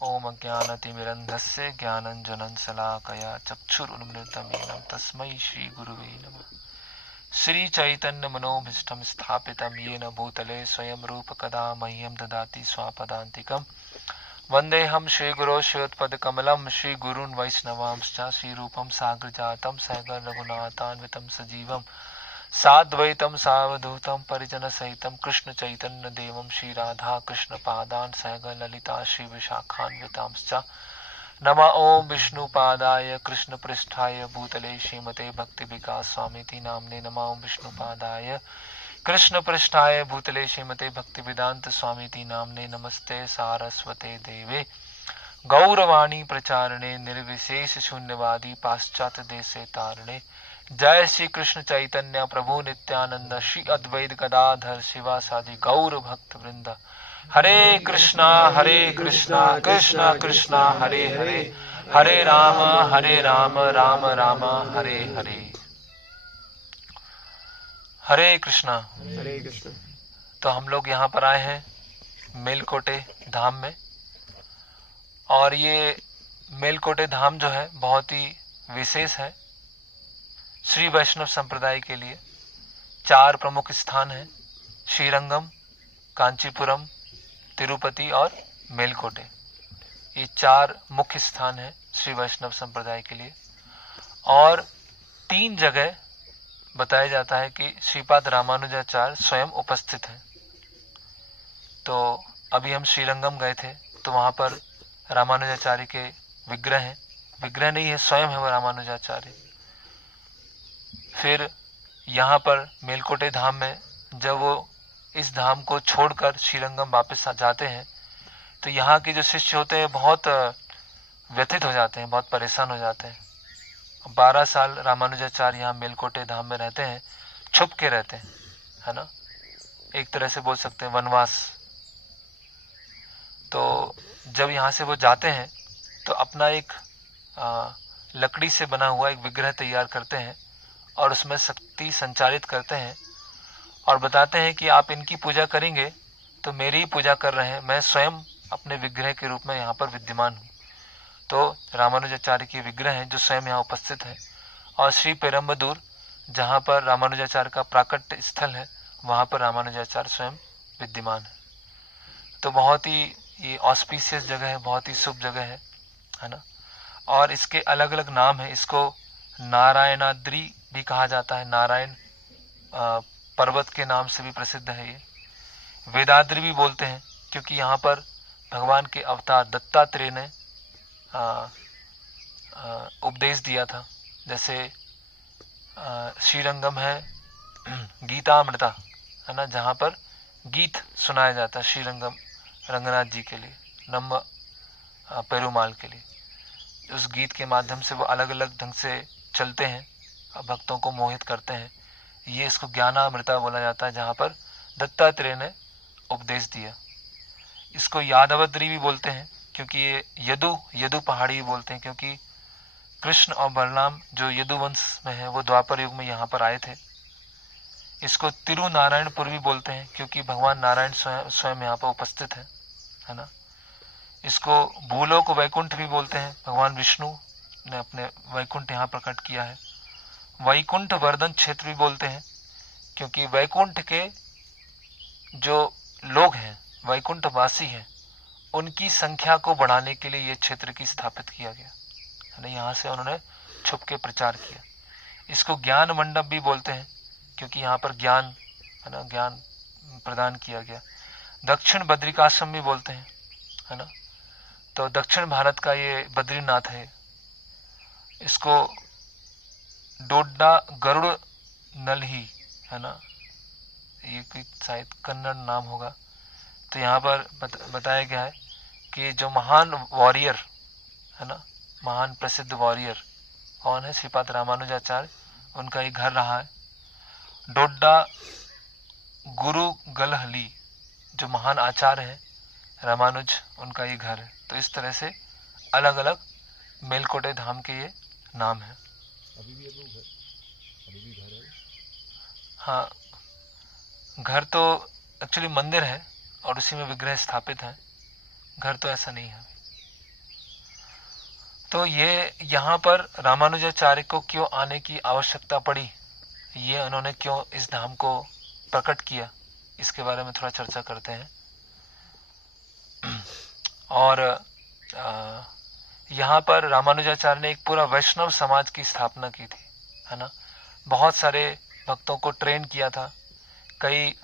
ओम अज्ञानतिमिरन्धस्य ज्ञानञ्जनं शलाकया चक्षुरुन्मिलितं येन तस्मै श्रीगुरुवे नमः। श्रीचैतन्यमनोभीष्टं स्थापितं येन भूतले स्वयं रूप कदा मह्यं ददाति स्वापदान्तिकम्। वन्देऽहं श्रीगुरो श्रीयुतपदकमलं श्रीगुरून् वैष्णवांश्च श्रीरूपं साग्रजातं सहगण रघुनाथान्वितं सजीवं साद्वैतं सावधूतं परिजनसहितं कृष्ण चैतन्य देवं श्री राधा कृष्ण पादान् सहगण ललिता श्री विशाखान्वितांश्च। नमः ओम विष्णुपादाय कृष्ण पृष्ठाय भूतले श्रीमते भक्ति विकास स्वामीति नाम्ने। नमः ओम विष्णुपादाय कृष्ण पृष्ठाय भूतले श्रीमते भक्ति वेदांत स्वामीति नाम्ने। नमस्ते सारस्वते देवे गौरवाणी प्रचारणे निर्विशेष शून्यवादी पाश्चात्य देशे तारणे। जय श्री कृष्ण चैतन्य प्रभु नित्यानंद श्री अद्वैत गदाधर शिवासादि गौर भक्त वृंद। हरे कृष्णा कृष्णा कृष्णा हरे हरे, हरे राम राम राम हरे हरे। हरे कृष्णा। तो हम लोग यहाँ पर आए हैं मेलकोटे धाम में, और ये मेलकोटे धाम जो है बहुत ही विशेष है। श्री वैष्णव संप्रदाय के लिए 4 प्रमुख स्थान हैं: श्रीरंगम, कांचीपुरम, तिरुपति और मेलकोटे। ये 4 मुख्य स्थान हैं श्री वैष्णव संप्रदाय के लिए। और 3 जगह बताया जाता है कि श्रीपाद रामानुजाचार्य स्वयं उपस्थित हैं। तो अभी हम श्रीरंगम गए थे, तो वहां पर रामानुजाचार्य के विग्रह हैं। विग्रह नहीं है, स्वयं है वो रामानुजाचार्य। फिर यहाँ पर मेलकोटे धाम में जब वो इस धाम को छोड़कर श्रीरंगम वापस जाते हैं, तो यहाँ के जो शिष्य होते हैं बहुत व्यथित हो जाते हैं, बहुत परेशान हो जाते हैं। 12 साल रामानुजाचार्य यहाँ मेलकोटे धाम में रहते हैं, छुप के रहते हैं, है ना, एक तरह से बोल सकते हैं वनवास। तो जब यहाँ से वो जाते हैं तो अपना एक लकड़ी से बना हुआ एक विग्रह तैयार करते हैं और उसमें शक्ति संचालित करते हैं और बताते हैं कि आप इनकी पूजा करेंगे तो मेरी ही पूजा कर रहे हैं, मैं स्वयं अपने विग्रह के रूप में यहाँ पर विद्यमान हूँ। तो रामानुजाचार्य के विग्रह हैं जो स्वयं यहाँ उपस्थित हैं। और श्री पेरम्बदूर जहाँ पर रामानुजाचार्य का प्राकट्य स्थल है, वहाँ पर रामानुजाचार्य स्वयं विद्यमान है। तो बहुत ही ये ऑस्पिशियस जगह है, बहुत ही शुभ जगह है ना। और इसके अलग अलग नाम है। इसको नारायणाद्रि भी कहा जाता है, नारायण पर्वत के नाम से भी प्रसिद्ध है ये। वेदाद्रि भी बोलते हैं क्योंकि यहाँ पर भगवान के अवतार दत्तात्रेय ने उपदेश दिया था। जैसे श्रीरंगम है गीतामृता, है ना, जहाँ पर गीत सुनाया जाता है श्रीरंगम रंगनाथ जी के लिए, नम पेरुमाल के लिए। उस गीत के माध्यम से वो अलग अलग ढंग से चलते हैं, भक्तों को मोहित करते हैं। ये इसको ज्ञानामृता बोला जाता है, जहाँ पर दत्तात्रेय ने उपदेश दिया। इसको यादवद्री भी बोलते हैं क्योंकि ये यदु पहाड़ी भी बोलते हैं, क्योंकि कृष्ण और बलराम जो यदुवंश में है वो द्वापर युग में यहाँ पर आए थे। इसको तिरुनारायणपुर भी बोलते हैं क्योंकि भगवान नारायण स्वयं यहाँ पर उपस्थित है ना। इसको भूलोक वैकुंठ भी बोलते हैं, भगवान विष्णु ने अपने वैकुंठ यहाँ प्रकट किया है। वैकुंठ वर्धन क्षेत्र भी बोलते हैं क्योंकि वैकुंठ के जो लोग हैं, वैकुंठ वासी हैं, उनकी संख्या को बढ़ाने के लिए ये क्षेत्र की स्थापित किया गया है ना। यहाँ से उन्होंने छुप के प्रचार किया। इसको ज्ञान मंडप भी बोलते हैं क्योंकि यहाँ पर ज्ञान, है ना, ज्ञान प्रदान किया गया। दक्षिण बद्रिकाश्रम भी बोलते हैं, है ना। तो दक्षिण भारत का ये बद्रीनाथ है। इसको डोडा गरुड़ नलही, है ना, ये कोई शायद कन्नड़ नाम होगा। तो यहाँ पर बताया गया है कि जो महान वॉरियर है ना, महान प्रसिद्ध वॉरियर कौन है, श्रीपाद रामानुजाचार्य, उनका ये घर रहा है। डोडा गुरु गलहली जो महान आचार्य हैं रामानुज, उनका ये घर है। तो इस तरह से अलग अलग मेलकोटे धाम के ये नाम है। अभी भी घर है? हाँ, घर तो एक्चुअली मंदिर है और उसी में विग्रह स्थापित है। घर तो ऐसा नहीं है। तो ये यहाँ पर रामानुजाचार्य को क्यों आने की आवश्यकता पड़ी, ये उन्होंने क्यों इस धाम को प्रकट किया, इसके बारे में थोड़ा चर्चा करते हैं। और यहाँ पर रामानुजाचार्य ने एक पूरा वैष्णव समाज की स्थापना की थी, है ना। बहुत सारे भक्तों को ट्रेन किया था, कई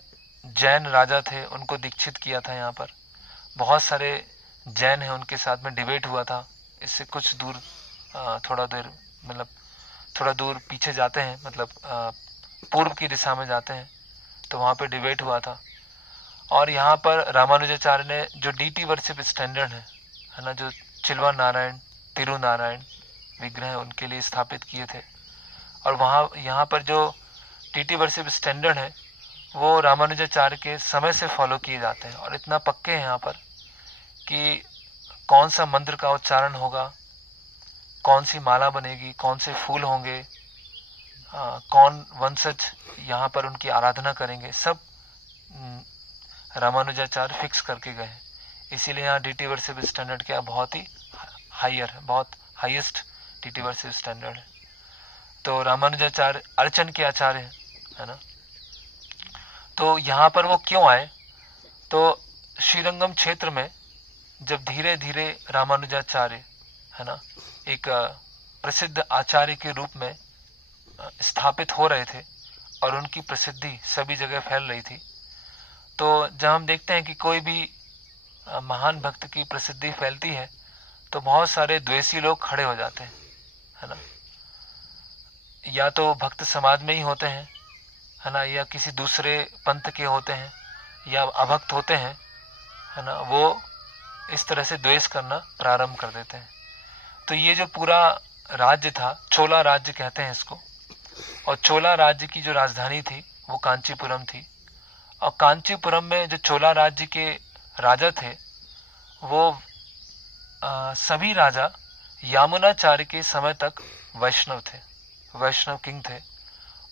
जैन राजा थे उनको दीक्षित किया था। यहाँ पर बहुत सारे जैन हैं, उनके साथ में डिबेट हुआ था। इससे कुछ दूर थोड़ा दूर पीछे जाते हैं, मतलब पूर्व की दिशा में जाते हैं, तो वहाँ पे डिबेट हुआ था। और यहाँ पर रामानुजाचार्य ने जो डीटी वर्शिप स्टैंडर्ड है ना, जो चिल्वा नारायण, तिरु नारायण विग्रह उनके लिए स्थापित किए थे। और वहाँ यहाँ पर जो डीटी वर्शिप स्टैंडर्ड है वो रामानुजाचार्य के समय से फॉलो किए जाते हैं, और इतना पक्के हैं यहाँ पर कि कौन सा मंत्र का उच्चारण होगा, कौन सी माला बनेगी, कौन से फूल होंगे, कौन वंशज यहाँ पर उनकी आराधना करेंगे, सब रामानुजाचार्य फिक्स करके गए हैं। इसीलिए यहाँ डीटी वर्शिप स्टैंडर्ड क्या बहुत ही हायर है, बहुत हाईएस्ट डीटी वर्शिप स्टैंडर्ड है। तो रामानुजाचार्य अर्चन के आचार्य है ना। तो यहाँ पर वो क्यों आए, तो श्रीरंगम क्षेत्र में जब धीरे धीरे रामानुजाचार्य है ना एक प्रसिद्ध आचार्य के रूप में स्थापित हो रहे थे और उनकी प्रसिद्धि सभी जगह फैल रही थी, तो जब हम देखते हैं कि कोई भी महान भक्त की प्रसिद्धि फैलती है तो बहुत सारे द्वेषी लोग खड़े हो जाते हैं, है ना। या तो भक्त समाज में ही होते हैं, है ना, या किसी दूसरे पंथ के होते हैं, या अभक्त होते हैं, है ना, वो इस तरह से द्वेष करना प्रारंभ कर देते हैं। तो ये जो पूरा राज्य था, चोला राज्य कहते हैं इसको, और चोला राज्य की जो राजधानी थी वो कांचीपुरम थी। और कांचीपुरम में जो चोला राज्य के राजा थे वो सभी राजा यामुनाचार्य के समय तक वैष्णव थे, वैष्णव किंग थे,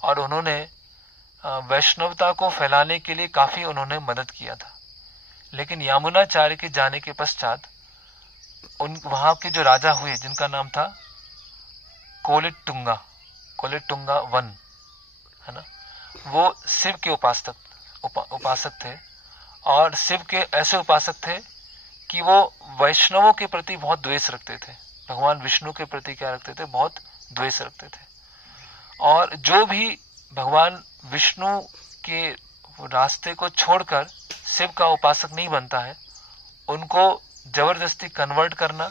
और उन्होंने वैष्णवता को फैलाने के लिए काफी उन्होंने मदद किया था। लेकिन यामुनाचार्य के जाने के पश्चात वहां के जो राजा हुए जिनका नाम था कोलिटुंगा वन, है ना, वो शिव के उपासक थे, और शिव के ऐसे उपासक थे कि वो वैष्णवों के प्रति बहुत द्वेष रखते थे, भगवान विष्णु के प्रति क्या रखते थे, बहुत द्वेष रखते थे। और जो भी भगवान विष्णु के रास्ते को छोड़कर शिव का उपासक नहीं बनता है, उनको जबरदस्ती कन्वर्ट करना,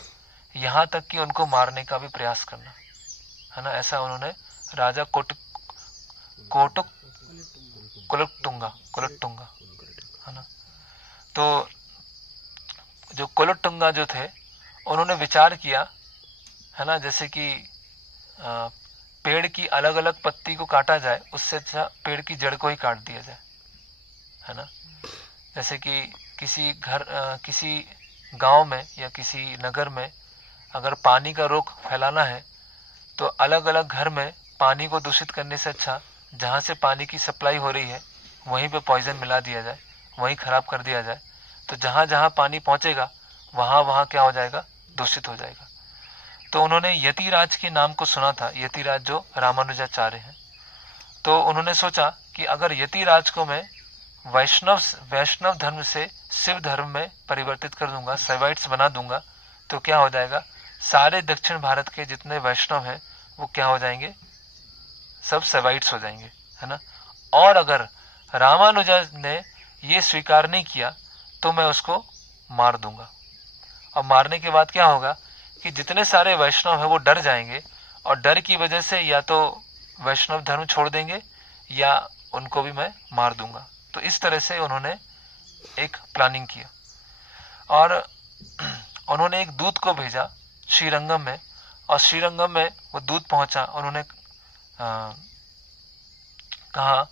यहाँ तक कि उनको मारने का भी प्रयास करना, है ना। ऐसा उन्होंने राजा कुलोत्तुंगा, है ना। तो जो कुलोत्तुंगा जो थे उन्होंने विचार किया, है ना, जैसे कि पेड़ की अलग अलग पत्ती को काटा जाए उससे अच्छा पेड़ की जड़ को ही काट दिया जाए, है ना। जैसे कि किसी गांव में या किसी नगर में अगर पानी का रोग फैलाना है तो अलग अलग घर में पानी को दूषित करने से अच्छा जहां से पानी की सप्लाई हो रही है वहीं पे पॉइजन मिला दिया जाए, वहीं खराब कर दिया जाए, तो जहां जहां पानी पहुंचेगा वहां वहां क्या हो जाएगा, दूषित हो जाएगा। तो उन्होंने यतिराज के नाम को सुना था, यतिराज जो रामानुजाचार्य हैं। तो उन्होंने सोचा कि अगर यतिराज को मैं वैष्णव धर्म से शिव धर्म में परिवर्तित कर दूंगा, सेवाइट्स बना दूंगा, तो क्या हो जाएगा, सारे दक्षिण भारत के जितने वैष्णव हैं वो क्या हो जाएंगे, सब सेवाइट्स हो जाएंगे, है ना। और अगर रामानुजा ने ये स्वीकार नहीं किया तो मैं उसको मार दूंगा। और मारने के बाद क्या होगा कि जितने सारे वैष्णव हैं वो डर जाएंगे, और डर की वजह से या तो वैष्णव धर्म छोड़ देंगे या उनको भी मैं मार दूंगा। तो इस तरह से उन्होंने एक प्लानिंग किया, और उन्होंने एक दूत को भेजा श्रीरंगम में, और श्रीरंगम में वो दूत पहुंचा। उन्होंने कहा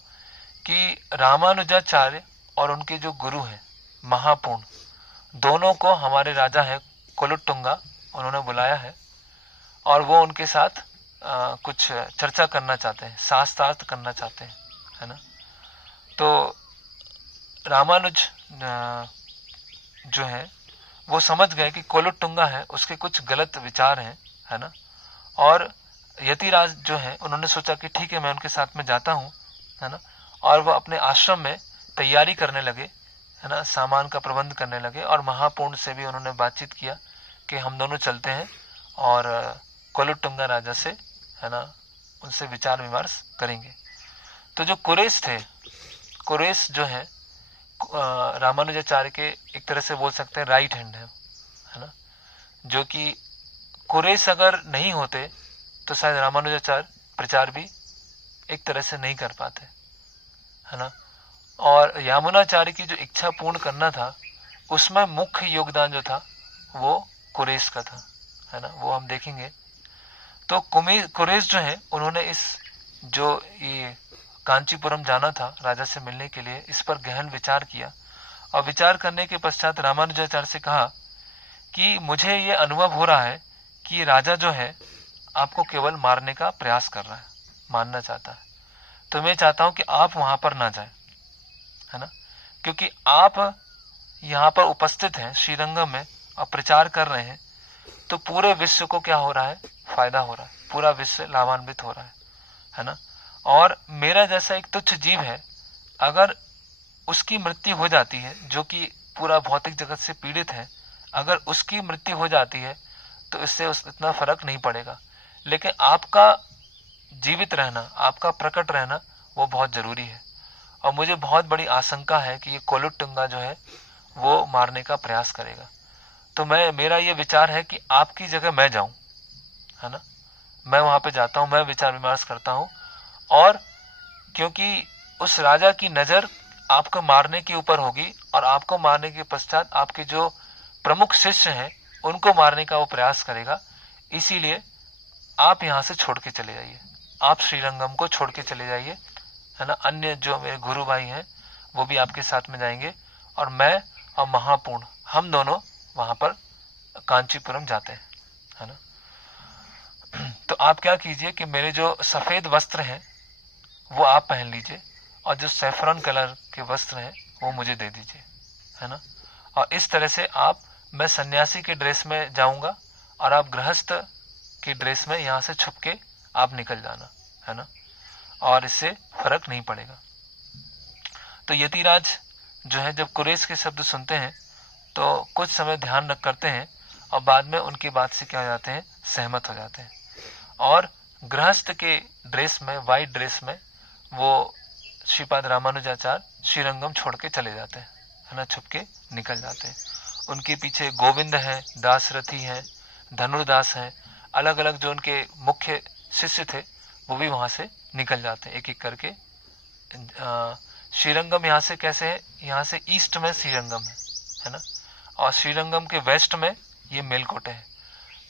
कि रामानुजाचार्य और उनके जो गुरु हैं महापूर्ण, दोनों को हमारे राजा है कुलोत्तुंगा उन्होंने बुलाया है, और वो उनके साथ कुछ चर्चा करना चाहते हैं, शास्त्रार्थ करना चाहते हैं, है ना। तो रामानुज जो है वो समझ गए कि कुलोत्तुंगा है उसके कुछ गलत विचार हैं, है ना। और यतिराज जो है उन्होंने सोचा कि ठीक है मैं उनके साथ में जाता हूँ, है ना। और वो अपने आश्रम में तैयारी करने लगे, है ना, सामान का प्रबंध करने लगे। और महापूर्ण से भी उन्होंने बातचीत किया कि हम दोनों चलते हैं और कोलुटुंगा राजा से, है ना, उनसे विचार विमर्श करेंगे। तो जो कुरेश थे, कुरेश जो है रामानुजाचार्य के एक तरह से बोल सकते हैं राइट हैंड है ना। जो कि कुरेश अगर नहीं होते तो शायद रामानुजाचार्य प्रचार भी एक तरह से नहीं कर पाते, है ना। और यामुनाचार्य की जो इच्छा पूर्ण करना था उसमें मुख्य योगदान जो था वो कुरेश का था, है ना, वो हम देखेंगे। तो कुरेश जो है उन्होंने इस जो ये कांचीपुरम जाना था राजा से मिलने के लिए, इस पर गहन विचार किया। और विचार करने के पश्चात रामानुजाचार्य से कहा कि मुझे ये अनुभव हो रहा है कि ये राजा जो है आपको केवल मारने का प्रयास कर रहा है, मारना चाहता है। तो मैं चाहता हूं कि आप वहां पर ना जाएं, है ना, क्योंकि आप यहाँ पर उपस्थित हैं श्रीरंगम में और प्रचार कर रहे हैं, तो पूरे विश्व को क्या हो रहा है, फायदा हो रहा है, पूरा विश्व लाभान्वित हो रहा है ना। और मेरा जैसा एक तुच्छ जीव है, अगर उसकी मृत्यु हो जाती है, जो कि पूरा भौतिक जगत से पीड़ित है, अगर उसकी मृत्यु हो जाती है तो इससे इतना फर्क नहीं पड़ेगा, लेकिन आपका जीवित रहना, आपका प्रकट रहना वो बहुत जरूरी है। और मुझे बहुत बड़ी आशंका है कि ये कोलुटुंगा जो है वो मारने का प्रयास करेगा। तो मेरा ये विचार है कि आपकी जगह मैं जाऊं, है ना, मैं वहां पे जाता हूं, मैं विचार विमर्श करता हूं। और क्योंकि उस राजा की नजर आपको मारने के ऊपर होगी और आपको मारने के पश्चात आपके जो प्रमुख शिष्य हैं उनको मारने का वो प्रयास करेगा, इसीलिए आप यहां से छोड़ के चले जाइए, आप श्रीरंगम को छोड़ के चले जाइए, है ना। अन्य जो मेरे गुरु भाई हैं वो भी आपके साथ में जाएंगे और मैं और महापूर्ण हम दोनों वहां पर कांचीपुरम जाते हैं, है ना। तो आप क्या कीजिए कि मेरे जो सफेद वस्त्र हैं वो आप पहन लीजिए और जो सैफरन कलर के वस्त्र हैं वो मुझे दे दीजिए, है ना। और इस तरह से मैं सन्यासी के ड्रेस में जाऊंगा और आप गृहस्थ की ड्रेस में यहां से छुप के आप निकल जाना, है ना, और इससे फर्क नहीं पड़ेगा। तो यतिराज जो है जब कुरेश के शब्द सुनते हैं तो कुछ समय ध्यान रख करते हैं और बाद में उनकी बात से क्या हो जाते हैं, सहमत हो जाते हैं। और गृहस्थ के ड्रेस में, व्हाइट ड्रेस में वो श्रीपाद रामानुजाचार्य श्रीरंगम छोड़ के चले जाते हैं, है ना, छुप के निकल जाते हैं। उनके पीछे गोविंद है, दासरथी है, धनुर्दास है, अलग अलग जो उनके मुख्य शिष्य थे वो भी वहां से निकल जाते हैं एक एक करके। श्रीरंगम यहाँ से कैसे है, यहाँ से ईस्ट में श्रीरंगम है ना, और श्रीरंगम के वेस्ट में ये मेलकोटे है।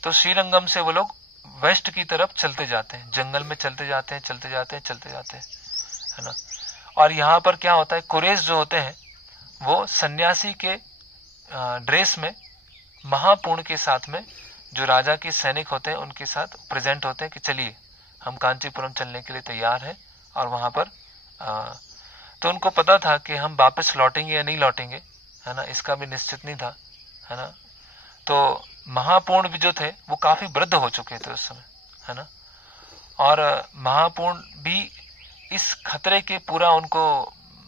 तो श्रीरंगम से वो लोग वेस्ट की तरफ चलते जाते हैं, जंगल में चलते जाते हैं, चलते जाते हैं, चलते जाते हैं, है ना। और यहाँ पर क्या होता है, कुरेश जो होते हैं वो सन्यासी के ड्रेस में महापूर्ण के साथ में जो राजा के सैनिक होते हैं उनके साथ प्रेजेंट होते हैं कि चलिए हम कांचीपुरम चलने के लिए तैयार हैं। और वहां पर तो उनको पता था कि हम वापस लौटेंगे या नहीं लौटेंगे, है ना, इसका भी निश्चित नहीं था, है ना। तो महापूर्ण भी जो थे वो काफी वृद्ध हो चुके थे उस समय, है ना। और महापूर्ण भी इस खतरे के पूरा उनको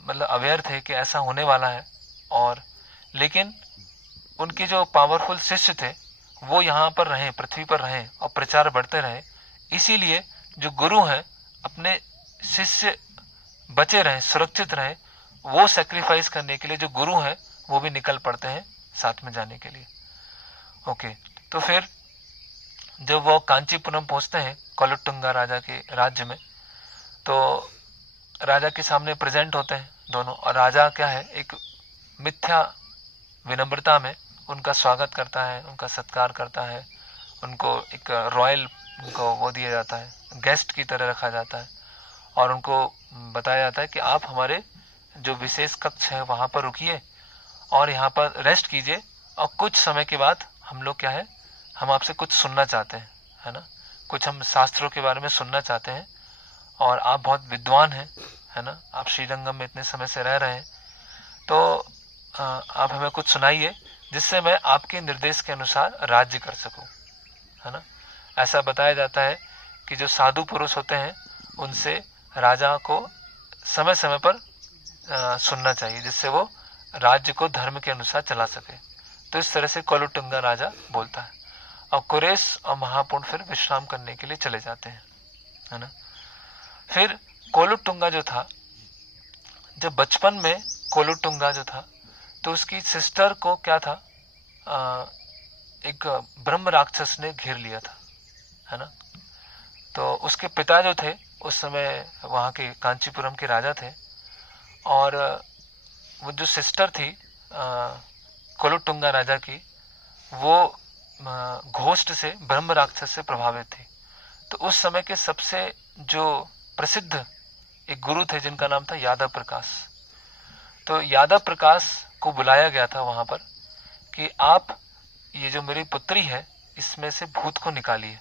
मतलब अवेयर थे कि ऐसा होने वाला है। और लेकिन उनके जो पावरफुल शिष्य थे वो यहाँ पर रहे, पृथ्वी पर रहे और प्रचार बढ़ते रहे। इसीलिए जो गुरु हैं अपने शिष्य बचे रहे, सुरक्षित रहे, वो सेक्रीफाइस करने के लिए जो गुरु हैं वो भी निकल पड़ते हैं साथ में जाने के लिए। ओके, तो फिर जब वो कांचीपुरम पहुंचते हैं कोलुटुंगा राजा के राज्य में, तो राजा के सामने प्रेजेंट होते हैं दोनों। और राजा क्या है, एक मिथ्या विनम्रता में उनका स्वागत करता है, उनका सत्कार करता है, उनको एक रॉयल उनको वो दिया जाता है, गेस्ट की तरह रखा जाता है। और उनको बताया जाता है कि आप हमारे जो विशेष कक्ष है वहां पर रुकिए और यहाँ पर रेस्ट कीजिए, और कुछ समय के बाद हम लोग क्या है, हम आपसे कुछ सुनना चाहते हैं, है ना, कुछ हम शास्त्रों के बारे में सुनना चाहते हैं। और आप बहुत विद्वान हैं, है ना, आप श्रीरंगम में इतने समय से रह रहे हैं, तो आप हमें कुछ सुनाइए जिससे मैं आपके निर्देश के अनुसार राज्य कर सकूं, है ना। ऐसा बताया जाता है कि जो साधु पुरुष होते हैं उनसे राजा को समय समय पर सुनना चाहिए, जिससे वो राज्य को धर्म के अनुसार चला सके। तो इस तरह से कोलुटुंगा राजा बोलता है, और कुरेश और महापूर्ण फिर विश्राम करने के लिए चले जाते हैं, है ना। फिर कोलुटुंगा जो था, जब बचपन में कोलुटुंगा जो था, तो उसकी सिस्टर को क्या था, एक ब्रह्म राक्षस ने घेर लिया था, है ना। तो उसके पिता जो थे उस समय वहाँ के कांचीपुरम के राजा थे, और वो जो सिस्टर थी कोलुटुंगा राजा की, वो घोस्ट से, ब्रह्म राक्षस से प्रभावित थी। तो उस समय के सबसे जो प्रसिद्ध एक गुरु थे जिनका नाम था यादव प्रकाश। तो यादव प्रकाश को बुलाया गया था वहां पर कि आप ये जो मेरी पुत्री है इसमें से भूत को निकालिए।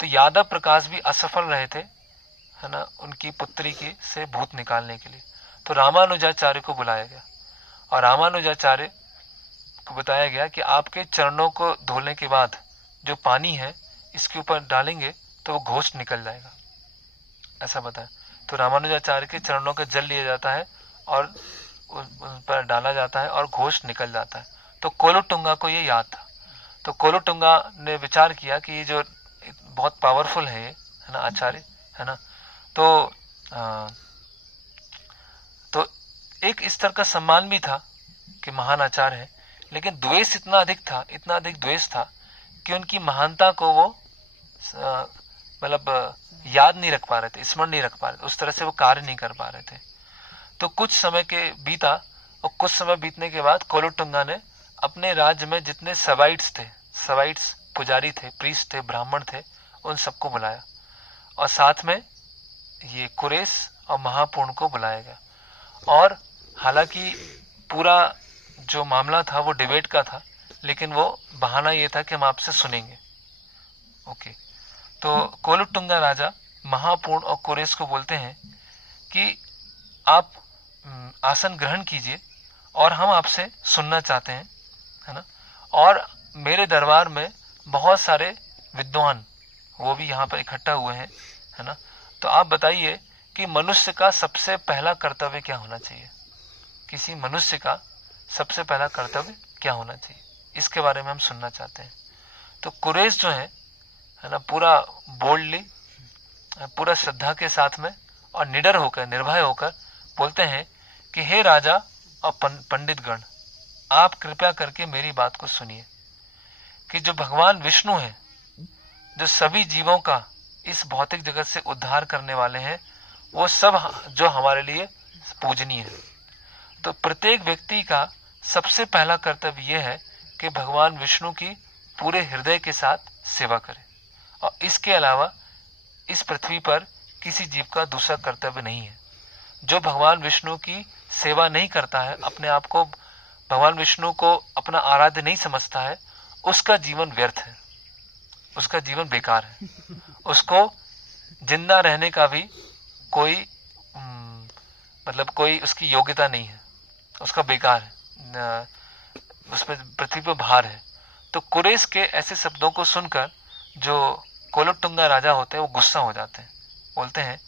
तो यादव प्रकाश भी असफल रहे थे, है ना, उनकी पुत्री की से भूत निकालने के लिए। तो रामानुजाचार्य को बुलाया गया, और रामानुजाचार्य को बताया गया कि आपके चरणों को धोने के बाद जो पानी है इसके ऊपर डालेंगे तो वो घोस्ट निकल जाएगा, ऐसा बताया। तो रामानुजाचार्य के चरणों का जल लिया जाता है और उस पर डाला जाता है और घोस्ट निकल जाता है। तो कोलुटुंगा को ये याद था। तो कोलुटुंगा ने विचार किया कि ये जो बहुत पावरफुल है ना आचार्य, है ना, तो एक इस तरह का सम्मान भी था कि महान आचार्य है, लेकिन द्वेष इतना अधिक था, इतना अधिक द्वेष था कि उनकी महानता को वो मतलब याद नहीं रख पा रहे थे, स्मरण नहीं रख पा रहे थे, उस तरह से वो कार्य नहीं कर पा रहे थे। तो कुछ समय के बीता, और कुछ समय बीतने के बाद कोलुटुंगा ने अपने राज्य में जितने सवाइट्स थे, सवाइट्स पुजारी थे, प्रीस्ट थे, ब्राह्मण थे, उन सबको बुलाया, और साथ में ये कुरेश और महापूर्ण को बुलाया गया। और हालांकि पूरा जो मामला था वो डिबेट का था, लेकिन वो बहाना ये था कि हम आपसे सुनेंगे। ओके, तो कोलुटुंगा राजा महापूर्ण और कुरेश को बोलते हैं कि आप आसन ग्रहण कीजिए और हम आपसे सुनना चाहते हैं, है ना। और मेरे दरबार में बहुत सारे विद्वान वो भी यहाँ पर इकट्ठा हुए हैं, है ना। तो आप बताइए कि मनुष्य का सबसे पहला कर्तव्य क्या होना चाहिए, किसी मनुष्य का सबसे पहला कर्तव्य क्या होना चाहिए, इसके बारे में हम सुनना चाहते हैं। तो कुरेश जो है ना, पूरा बोल्डली, पूरा श्रद्धा के साथ में और निडर होकर, निर्भय होकर बोलते हैं कि हे राजा और पंडित गण, आप कृपया करके मेरी बात को सुनिए कि जो भगवान विष्णु हैं, जो सभी जीवों का इस भौतिक जगत से उद्धार करने वाले हैं, वो सब जो हमारे लिए पूजनीय है। तो प्रत्येक व्यक्ति का सबसे पहला कर्तव्य यह है कि भगवान विष्णु की पूरे हृदय के साथ सेवा करे, और इसके अलावा इस पृथ्वी पर किसी जीव का दूसरा कर्तव्य नहीं है। जो भगवान विष्णु की सेवा नहीं करता है, अपने आप को भगवान विष्णु को अपना आराध्य नहीं समझता है, उसका जीवन व्यर्थ है, उसका जीवन बेकार है, उसको जिंदा रहने का भी कोई मतलब कोई उसकी योग्यता नहीं है, उसका बेकार है, उस पर पृथ्वी पर भार है। तो कुरेश के ऐसे शब्दों को सुनकर जो कोलुटुंगा राजा होते हैं वो गुस्सा हो जाते हैं, बोलते हैं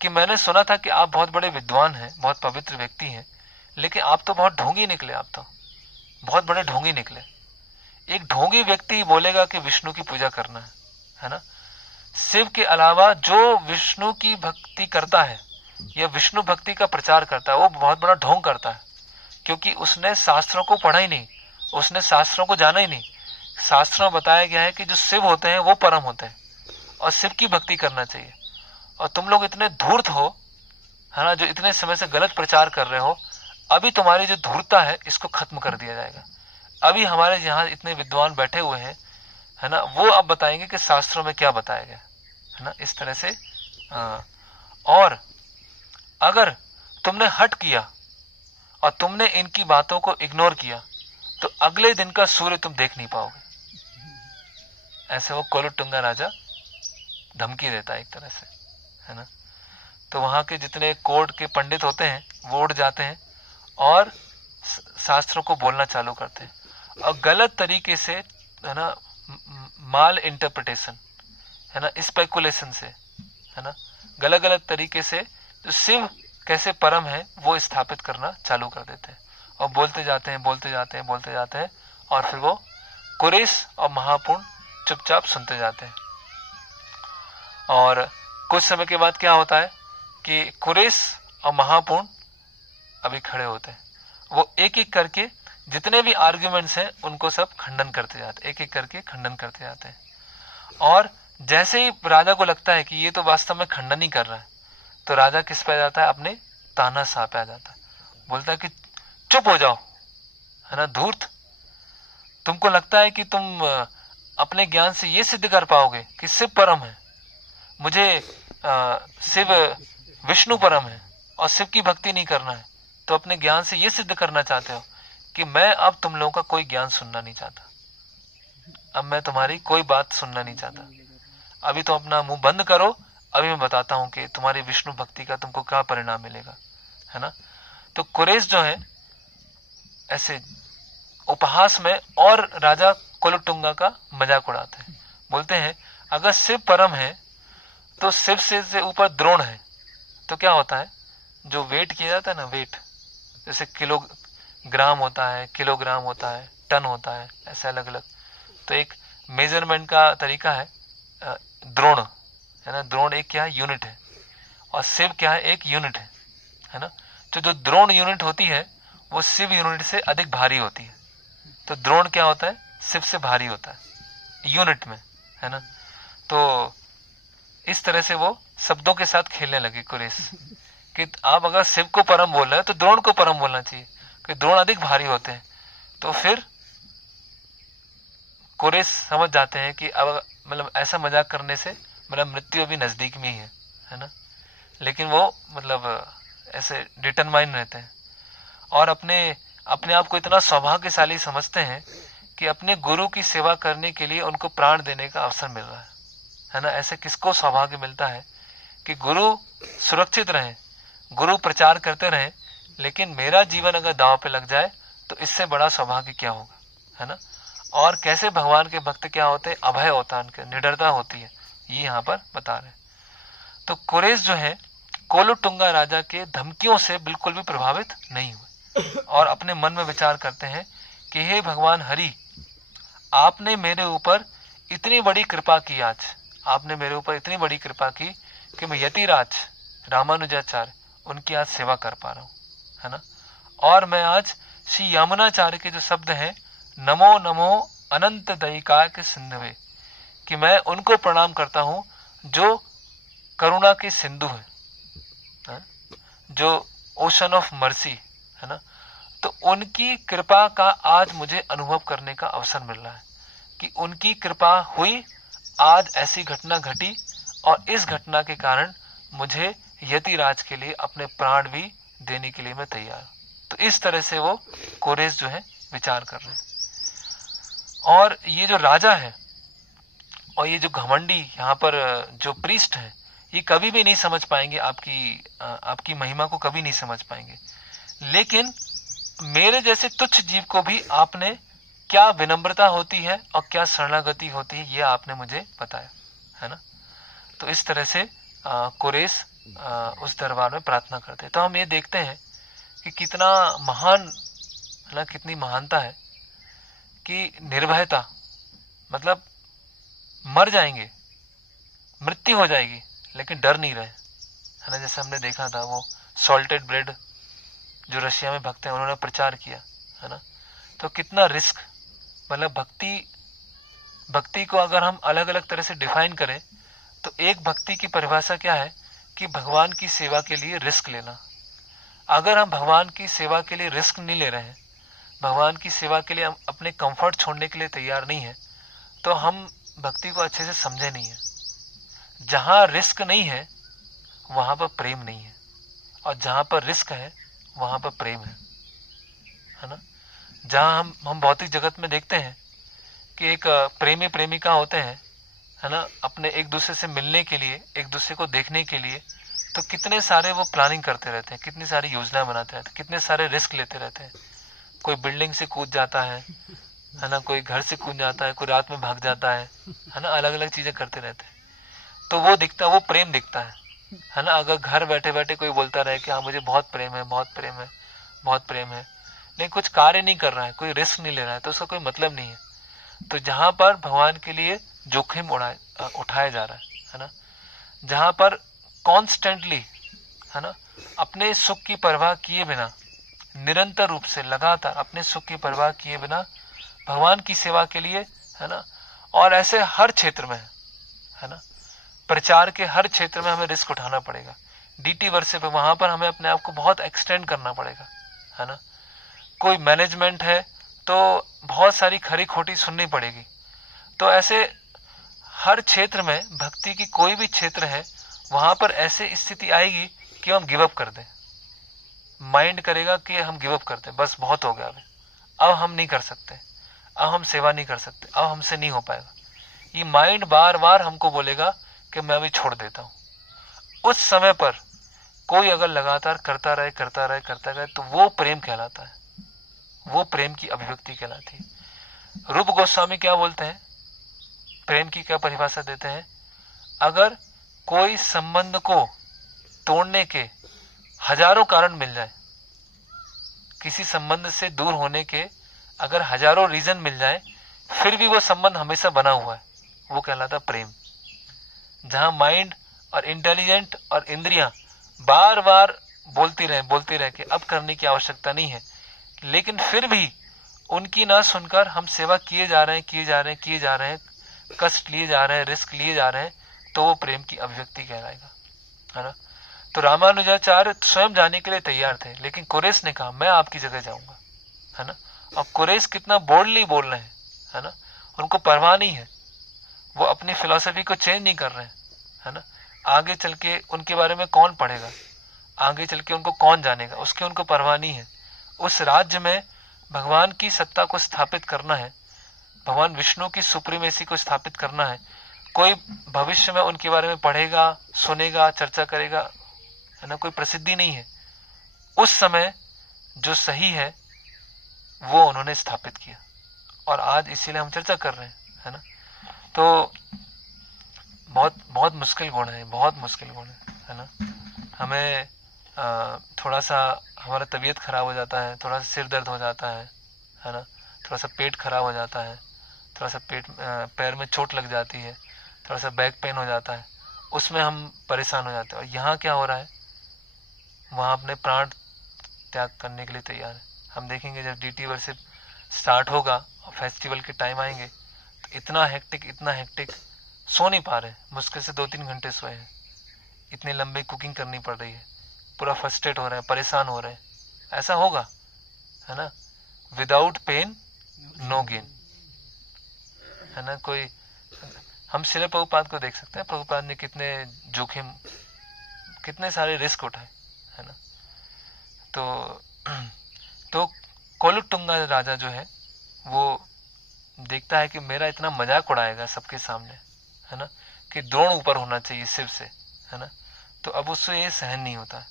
कि मैंने सुना था कि आप बहुत बड़े विद्वान हैं, बहुत पवित्र व्यक्ति हैं, लेकिन आप तो बहुत ढोंगी निकले, आप तो बहुत बड़े ढोंगी निकले। एक ढोंगी व्यक्ति बोलेगा कि विष्णु की पूजा करना है ना। शिव के अलावा जो विष्णु की भक्ति करता है या विष्णु भक्ति का प्रचार करता है, वो बहुत बड़ा ढोंग करता है, क्योंकि उसने शास्त्रों को पढ़ा ही नहीं, उसने शास्त्रों को जाना ही नहीं। शास्त्रों में बताया गया है कि जो शिव होते हैं वो परम होते हैं और शिव की भक्ति करना चाहिए। और तुम लोग इतने धूर्त हो, है ना, जो इतने समय से गलत प्रचार कर रहे हो, अभी तुम्हारी जो धूर्तता है इसको खत्म कर दिया जाएगा। अभी हमारे यहाँ इतने विद्वान बैठे हुए हैं, है ना, वो अब बताएंगे कि शास्त्रों में क्या बताया गया, है ना, इस तरह से। और अगर तुमने हट किया और तुमने इनकी बातों को इग्नोर किया तो अगले दिन का सूर्य तुम देख नहीं पाओगे। ऐसे वो कोलुटुंगा राजा धमकी देता है एक तरह से, है ना। तो वहां के जितने कोर्ट के पंडित होते हैं वो उठ जाते हैं और शास्त्रों को बोलना चालू करते हैं, और गलत तरीके से, है ना, माल इंटरप्रिटेशन, है ना, स्पेकुलेशन से, है ना, गलत गलत तरीके से जो शिव कैसे परम है वो स्थापित करना चालू कर देते हैं और बोलते जाते हैं बोलते जाते हैं बोलते जाते हैं, और फिर वो कुरेश और महापूर्ण चुपचाप सुनते जाते हैं। और कुछ समय के बाद क्या होता है कि कुरेश और महापूर्ण अभी खड़े होते हैं, वो एक एक करके जितने भी आर्ग्यूमेंट्स हैं उनको सब खंडन करते जाते हैं, एक एक करके खंडन करते जाते हैं। और जैसे ही राजा को लगता है कि ये तो वास्तव में खंडन ही कर रहा है, तो राजा किस पे आ जाता है, अपने तानाशाह पे आ जाता है, बोलता है कि चुप हो जाओ, है ना, धूर्त, तुमको लगता है कि तुम अपने ज्ञान से ये सिद्ध कर पाओगे कि शिव परम है, मुझे शिव विष्णु परम है और शिव की भक्ति नहीं करना है, तो अपने ज्ञान से ये सिद्ध करना चाहते हो कि मैं अब तुम लोगों का कोई ज्ञान सुनना नहीं चाहता, अब मैं तुम्हारी कोई बात सुनना नहीं चाहता, अभी तो अपना मुंह बंद करो, अभी मैं बताता हूं कि तुम्हारी विष्णु भक्ति का तुमको क्या परिणाम मिलेगा, है ना। तो कुरेश जो है ऐसे उपहास में और राजा कुलोत्तुंगा का मजाक उड़ाते हैं, बोलते हैं अगर शिव परम है तो शिव से ऊपर द्रोण है, तो क्या होता है, जो वेट किया जाता है ना, वेट जैसे किलोग्राम होता है, किलोग्राम होता है, टन होता है, ऐसे अलग अलग, तो एक मेजरमेंट का तरीका है द्रोण, है ना, द्रोण एक क्या है, यूनिट है, और शिव क्या है, एक यूनिट है ना। तो जो द्रोण यूनिट होती है वो शिव यूनिट से अधिक भारी होती है, तो द्रोण क्या होता है, शिव से भारी होता है यूनिट में, है ना। तो इस तरह से वो शब्दों के साथ खेलने लगे कुरेश कि आप अगर शिव को परम बोल रहे हैं तो द्रोण को परम बोलना चाहिए, कि द्रोण अधिक भारी होते हैं। तो फिर कुरेश समझ जाते हैं कि अब मतलब ऐसा मजाक करने से मतलब मृत्यु अभी नजदीक में ही है ना, लेकिन वो मतलब ऐसे डिटरमाइन रहते हैं और अपने आप को इतना सौभाग्यशाली समझते हैं कि अपने गुरु की सेवा करने के लिए उनको प्राण देने का अवसर मिल रहा है ना। ऐसे किसको सौभाग्य मिलता है कि गुरु सुरक्षित रहे, गुरु प्रचार करते रहे, लेकिन मेरा जीवन अगर दांव पे लग जाए तो इससे बड़ा सौभाग्य क्या होगा, है ना। और कैसे भगवान के भक्त क्या होते हैं, अभय होता है उनके, निडरता होती है, ये यहाँ पर बता रहे। तो कुरेश जो है कोलोटुंगा राजा के धमकियों से बिल्कुल भी प्रभावित नहीं हुए और अपने मन में विचार करते हैं कि हे भगवान हरि, आपने मेरे ऊपर इतनी बड़ी कृपा की, आज आपने मेरे ऊपर इतनी बड़ी कृपा की कि मैं यतिराज रामानुजाचार्य उनकी आज सेवा कर पा रहा हूं, है ना। और मैं आज श्री यमुनाचार्य के जो शब्द हैं, नमो नमो अनंत दयिका के सिंधुवे, कि मैं उनको प्रणाम करता हूं जो करुणा के सिंधु है, जो ओशन ऑफ मर्सी, है ना। तो उनकी कृपा का आज मुझे अनुभव करने का अवसर मिल रहा है कि उनकी कृपा हुई, आज ऐसी घटना घटी और इस घटना के कारण मुझे यतिराज के लिए अपने प्राण भी देने के लिए मैं तैयार। तो इस तरह से वो कुरेश जो है विचार कर रहे हैं। और ये जो राजा है और ये जो घमंडी यहाँ पर जो प्रीस्ट है, ये कभी भी नहीं समझ पाएंगे आपकी महिमा को, कभी नहीं समझ पाएंगे। लेकिन मेरे जैसे तुच्छ जीव को भी आपने क्या विनम्रता होती है और क्या शरणागति होती है, ये आपने मुझे बताया, है ना। तो इस तरह से कुरेश उस दरबार में प्रार्थना करते हैं। तो हम ये देखते हैं कि कितना महान, है ना, कितनी महानता है कि निर्भयता, मतलब मर जाएंगे, मृत्यु हो जाएगी, लेकिन डर नहीं रहे, है ना। जैसे हमने देखा था वो सॉल्टेड ब्रेड जो रशिया में भक्त हैं उन्होंने प्रचार किया, है ना। तो कितना रिस्क, मतलब भक्ति को अगर हम अलग अलग तरह से डिफाइन करें तो एक भक्ति की परिभाषा क्या है कि भगवान की सेवा के लिए रिस्क लेना। अगर हम भगवान की सेवा के लिए रिस्क नहीं ले रहे हैं, भगवान की सेवा के लिए हम अपने कंफर्ट छोड़ने के लिए तैयार नहीं है, तो हम भक्ति को अच्छे से समझे नहीं है। जहां रिस्क नहीं है वहां पर प्रेम नहीं है, और जहां पर रिस्क है वहां पर प्रेम है ना। जहां हम भौतिक जगत में देखते हैं कि एक प्रेमी प्रेमिका होते हैं, है ना, अपने एक दूसरे से मिलने के लिए, एक दूसरे को देखने के लिए, तो कितने सारे वो प्लानिंग करते रहते हैं, कितनी सारी योजनाएं बनाते रहते हैं, कितने सारे रिस्क लेते रहते हैं। कोई बिल्डिंग से कूद जाता है ना, कोई घर से कूद जाता है, कोई रात में भाग जाता है ना, अलग अलग चीजें करते रहते हैं। तो वो दिखता, वो प्रेम दिखता है ना। अगर घर बैठे बैठे कोई बोलता रहे कि हाँ मुझे बहुत प्रेम है, बहुत प्रेम है, बहुत प्रेम है, लेकिन कुछ कार्य नहीं कर रहा है, कोई रिस्क नहीं ले रहा है, तो उसका कोई मतलब नहीं है। तो जहां पर भगवान के लिए जोखिम उठाया जा रहा है ना, जहां पर कॉन्स्टेंटली, है ना, अपने सुख की परवाह किए बिना, निरंतर रूप से लगातार अपने सुख की परवाह किए बिना भगवान की सेवा के लिए, है ना, और ऐसे हर क्षेत्र में, है ना, प्रचार के हर क्षेत्र में हमें रिस्क उठाना पड़ेगा। डीटी वर्षे पे वहां पर हमें अपने आप को बहुत एक्सटेंड करना पड़ेगा, है ना। कोई मैनेजमेंट है तो बहुत सारी खरी खोटी सुननी पड़ेगी। तो ऐसे हर क्षेत्र में, भक्ति की कोई भी क्षेत्र है, वहां पर ऐसे स्थिति आएगी कि हम गिव अप कर दें। माइंड करेगा कि हम गिव अप कर दें, बस बहुत हो गया, अब हम नहीं कर सकते, अब हम सेवा नहीं कर सकते, अब हमसे नहीं हो पाएगा। ये माइंड बार बार हमको बोलेगा कि मैं अभी छोड़ देता हूं। उस समय पर कोई अगर लगातार करता रहे करता रहे करता रहे, तो वो प्रेम कहलाता है, वो प्रेम की अभिव्यक्ति कहलाती है। रूप गोस्वामी क्या बोलते हैं, प्रेम की क्या परिभाषा देते हैं? अगर कोई संबंध को तोड़ने के हजारों कारण मिल जाए, किसी संबंध से दूर होने के अगर हजारों रीजन मिल जाए, फिर भी वो संबंध हमेशा बना हुआ है, वो कहलाता प्रेम। जहां माइंड और इंटेलिजेंट और इंद्रियां बार बार बोलती रहे कि अब करने की आवश्यकता नहीं है, लेकिन फिर भी उनकी ना सुनकर हम सेवा किए जा रहे हैं, कष्ट लिए जा रहे हैं, रिस्क लिए जा रहे हैं, तो वो प्रेम की अभिव्यक्ति कहलाएगा, है ना। तो रामानुजाचार्य स्वयं जाने के लिए तैयार थे, लेकिन कुरेश ने कहा मैं आपकी जगह जाऊंगा, है ना। और कुरेश कितना बोल्डली बोल रहे हैं, है ना, उनको परवाह नहीं है, वो अपनी फिलॉसफी को चेंज नहीं कर रहे हैं, है ना। आगे चल के उनके बारे में कौन पढ़ेगा, आगे चल के उनको कौन जानेगा, उसकी उनको परवाह नहीं है। उस राज्य में भगवान की सत्ता को स्थापित करना है, भगवान विष्णु की सुप्रीमेसी को स्थापित करना है। कोई भविष्य में उनके बारे में पढ़ेगा, सुनेगा, चर्चा करेगा, है ना, कोई प्रसिद्धि नहीं है। उस समय जो सही है वो उन्होंने स्थापित किया, और आज इसीलिए हम चर्चा कर रहे हैं, है ना। तो बहुत बहुत मुश्किल गुण है, बहुत मुश्किल गुण है ना। हमें थोड़ा सा हमारा तबीयत खराब हो जाता है, थोड़ा सा सिर दर्द हो जाता है ना, थोड़ा सा पेट खराब हो जाता है, थोड़ा सा पैर में चोट लग जाती है, थोड़ा सा बैक पेन हो जाता है, उसमें हम परेशान हो जाते हैं। और यहाँ क्या हो रहा है, वहाँ अपने प्राण त्याग करने के लिए तैयार है। हम देखेंगे जब डीटी वर्शिप स्टार्ट होगा और फेस्टिवल के टाइम आएंगे, तो इतना हेक्टिक, सो नहीं पा रहे, मुश्किल से 2-3 घंटे सोए हैं, इतनी लंबी कुकिंग करनी पड़ रही है, पूरा फ्रस्ट्रेट हो रहे हैं, परेशान हो रहे हैं। ऐसा होगा, है ना। विदाउट पेन नो गेन, है ना। कोई हम श्रील प्रभुपाद को देख सकते हैं, प्रभुपाद ने कितने जोखिम, कितने सारे रिस्क उठाए, है ना। तो कोलुटुंगा राजा जो है वो देखता है कि मेरा इतना मजाक उड़ाएगा सबके सामने, है ना, कि द्रोण ऊपर होना चाहिए शिव से, है ना। तो अब उससे ये सहन नहीं होता है,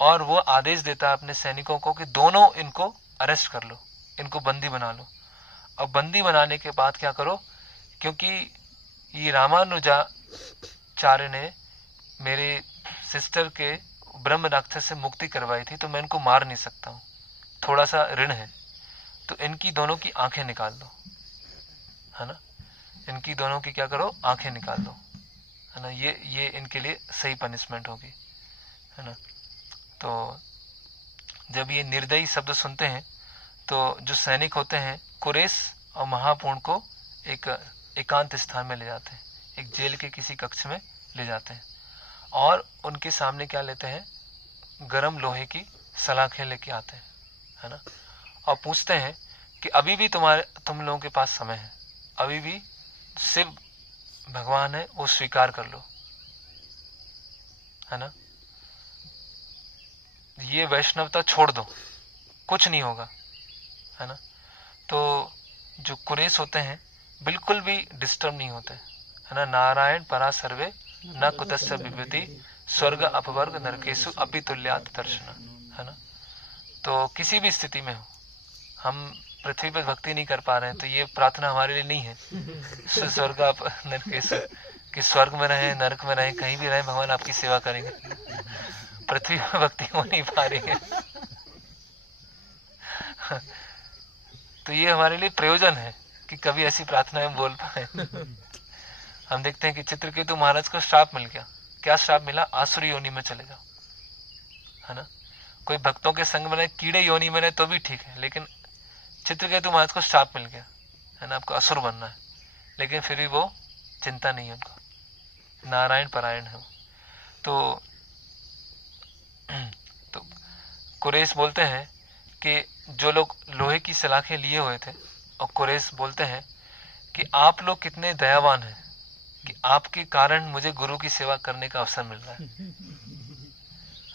और वो आदेश देता है अपने सैनिकों को कि दोनों इनको अरेस्ट कर लो, इनको बंदी बना लो। और बंदी बनाने के बाद क्या करो, क्योंकि ये रामानुजाचार्य ने मेरे सिस्टर के ब्रह्म राक्षस से मुक्ति करवाई थी, तो मैं इनको मार नहीं सकता हूँ, थोड़ा सा ऋण है, तो इनकी दोनों की आंखें निकाल दो, है ना। इनकी दोनों की क्या करो, आंखें निकाल दो, है ना। ये इनके लिए सही पनिशमेंट होगी, है ना। तो जब ये निर्दयी शब्द सुनते हैं, तो जो सैनिक होते हैं कुरेश और महापूर्ण को एक एकांत स्थान में ले जाते हैं, एक जेल के किसी कक्ष में ले जाते हैं, और उनके सामने क्या लेते हैं, गरम लोहे की सलाखें लेके आते हैं, है ना। और पूछते हैं कि अभी भी तुम लोगों के पास समय है, अभी भी शिव भगवान है वो स्वीकार कर लो, है ना। ये वैष्णवता छोड़ दो, कुछ नहीं होगा, है ना। तो जो कुरेश होते हैं बिल्कुल भी डिस्टर्ब नहीं होते, है ना। नारायण परा सर्वे न कुतस्य विभूति स्वर्ग अपवर्ग नरकेशु अपि तुल्यात दर्शन, है ना। तो किसी भी स्थिति में हो, हम पृथ्वी पर भक्ति नहीं कर पा रहे हैं, तो ये प्रार्थना हमारे लिए नहीं है स्वर्ग नरकेशु, कि स्वर्ग में रहे, नरक में रहे, कहीं भी रहे, भगवान आपकी सेवा करेंगे। पृथ्वी में भक्ति हो नहीं पा रही है। तो ये हमारे लिए प्रयोजन है कि कभी ऐसी प्रार्थनाएं बोल पाए। हम देखते हैं कि चित्रकेतु महाराज को श्राप मिल गया। क्या श्राप मिला? आसुरी योनि में चले जाओ, है ना। कोई भक्तों के संग में रहे, कीड़े योनि में रहे तो भी ठीक है, लेकिन चित्रकेतु महाराज को श्राप मिल गया, है ना, आपको असुर बनना है। लेकिन फिर भी वो चिंता नहीं है उनको, नारायण परायण है वो। तो कुरेश बोलते हैं कि जो लोग लोहे की सलाखें लिए हुए थे, और कुरेश बोलते हैं कि आप लोग कितने दयावान हैं कि आपके कारण मुझे गुरु की सेवा करने का अवसर मिल रहा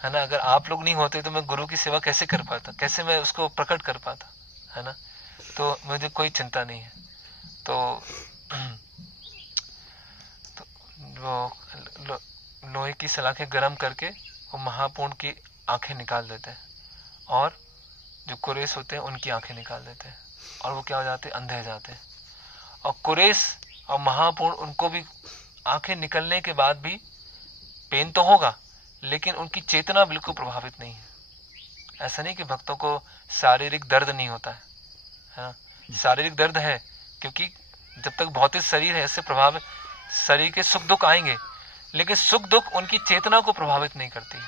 है ना। अगर आप लोग नहीं होते तो मैं गुरु की सेवा कैसे कर पाता, कैसे मैं उसको प्रकट कर पाता, है ना। तो मुझे कोई चिंता नहीं है। तो वो लोहे की सलाखें गर्म करके वो महापूर्ण की आंखें निकाल देते हैं, और जो कुरेश होते हैं उनकी आंखें निकाल देते हैं, और वो क्या हो जाते हैं? अंधे हो जाते हैं। और कुरेश और महापूर्ण, उनको भी आंखें निकलने के बाद भी पेन तो होगा, लेकिन उनकी चेतना बिल्कुल प्रभावित नहीं है। ऐसा नहीं कि भक्तों को शारीरिक दर्द नहीं होता है, हाँ, शारीरिक दर्द है, क्योंकि जब तक भौतिक शरीर है इससे प्रभावित, शरीर के सुख दुख आएंगे, लेकिन सुख दुख उनकी चेतना को प्रभावित नहीं करती है,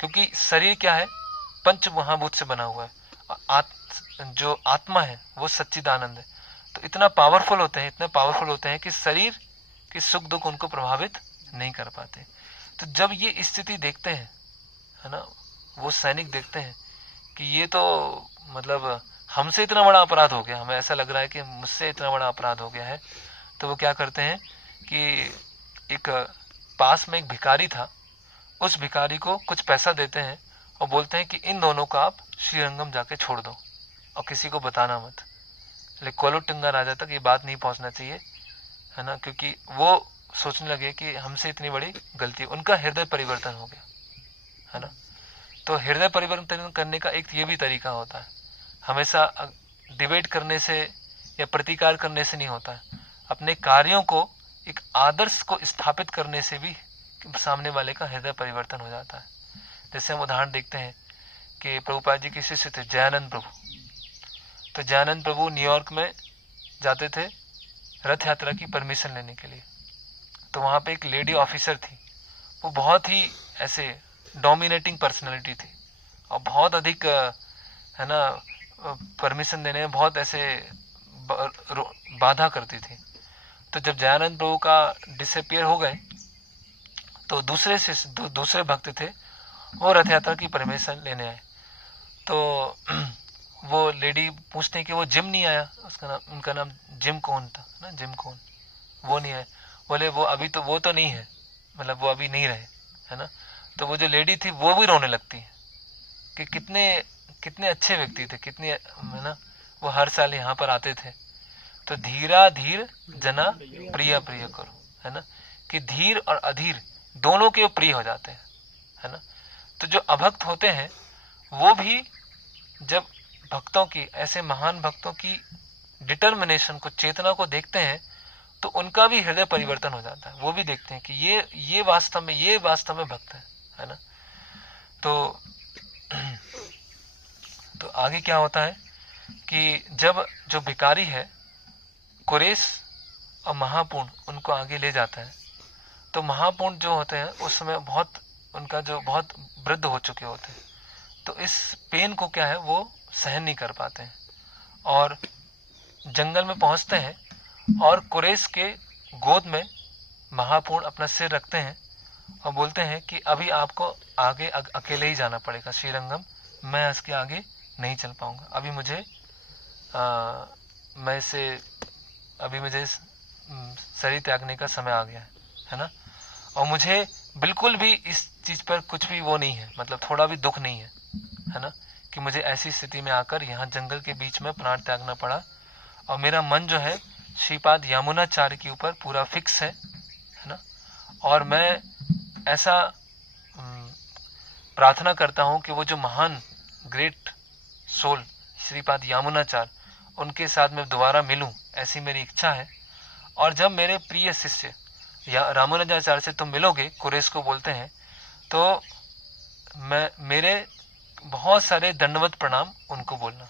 क्योंकि शरीर क्या है? पंच महाभूत से बना हुआ है। जो आत्मा है वो सच्चिदानंद है। तो इतना पावरफुल होते हैं, इतने पावरफुल होते हैं कि शरीर के सुख दुख उनको प्रभावित नहीं कर पाते। तो जब ये स्थिति देखते हैं, है ना, वो सैनिक देखते हैं कि ये तो मतलब हमसे इतना बड़ा अपराध हो गया, हमें ऐसा लग रहा है कि मुझसे इतना बड़ा अपराध हो गया है। तो वो क्या करते हैं कि एक पास में एक भिखारी था, उस भिखारी को कुछ पैसा देते हैं और बोलते हैं कि इन दोनों को आप श्रीरंगम जाके छोड़ दो और किसी को बताना मत। लेकिन कोलोटुंगा राजा तक ये बात नहीं पहुंचना चाहिए, है ना, क्योंकि वो सोचने लगे कि हमसे इतनी बड़ी गलती। उनका हृदय परिवर्तन हो गया, है ना। तो हृदय परिवर्तन करने का एक ये भी तरीका होता है, हमेशा डिबेट करने से या प्रतिकार करने से नहीं होता है। अपने कार्यों को एक आदर्श को स्थापित करने से भी सामने वाले का हृदय परिवर्तन हो जाता है। जैसे हम उदाहरण देखते हैं कि प्रभुपाद जी के शिष्य थे जयानंद प्रभु। तो जयानंद प्रभु न्यूयॉर्क में जाते थे रथ यात्रा की परमिशन लेने के लिए। तो वहां पे एक लेडी ऑफिसर थी, वो बहुत ही ऐसे डोमिनेटिंग पर्सनैलिटी थी और बहुत अधिक, है ना, परमिशन देने में बहुत ऐसे बाधा करती थी। तो जब जयानंद प्रभु का डिसअपियर हो गए तो दूसरे भक्त थे, वो रथ यात्रा की परमिशन लेने आए। तो वो लेडी पूछते हैं कि वो जिम नहीं आया, उनका नाम जिम कौन था ना, जिम कौन, वो नहीं आए। बोले वो अभी तो वो तो नहीं है, मतलब वो अभी नहीं रहे, है ना। तो वो जो लेडी थी वो भी रोने लगती है कि कितने अच्छे व्यक्ति थे, कितने, है ना, वो हर साल यहाँ पर आते थे। तो धीरा धीर जना प्रिय प्रिय करो, है ना, कि धीर और अधीर दोनों के प्रिय हो जाते हैं, है ना। तो जो अभक्त होते हैं वो भी जब भक्तों की, ऐसे महान भक्तों की डिटर्मिनेशन को, चेतना को देखते हैं तो उनका भी हृदय परिवर्तन हो जाता है। वो भी देखते हैं कि ये वास्तव में भक्त है ना। तो आगे क्या होता है कि जब जो भिखारी है कुरेश और महापूर्ण उनको आगे ले जाता है, तो महापूर्ण जो होते हैं उस समय बहुत वृद्ध हो चुके होते हैं। तो इस पेन को क्या है वो सहन नहीं कर पाते हैं और जंगल में पहुंचते हैं और कुरेश के गोद में महापूर्ण अपना सिर रखते हैं और बोलते हैं कि अभी आपको आगे अकेले ही जाना पड़ेगा श्रीरंगम, मैं इसके आगे नहीं चल पाऊंगा। अभी मुझे शरीर त्यागने का समय आ गया है ना। और मुझे बिल्कुल भी इस चीज पर कुछ भी वो नहीं है, मतलब थोड़ा भी दुख नहीं है ना, कि मुझे ऐसी स्थिति में आकर यहाँ जंगल के बीच में प्राण त्यागना पड़ा। और मेरा मन जो है श्रीपाद यमुनाचार्य के ऊपर पूरा फिक्स है ना। और मैं ऐसा प्रार्थना करता हूँ कि वो जो महान ग्रेट सोल श्रीपाद यमुनाचार्य, उनके साथ मैं दोबारा मिलूं, ऐसी मेरी इच्छा है। और जब मेरे प्रिय शिष्य या रामानुजाचार्य से तुम मिलोगे, कुरेश को बोलते हैं, तो मेरे बहुत सारे दंडवत प्रणाम उनको बोलना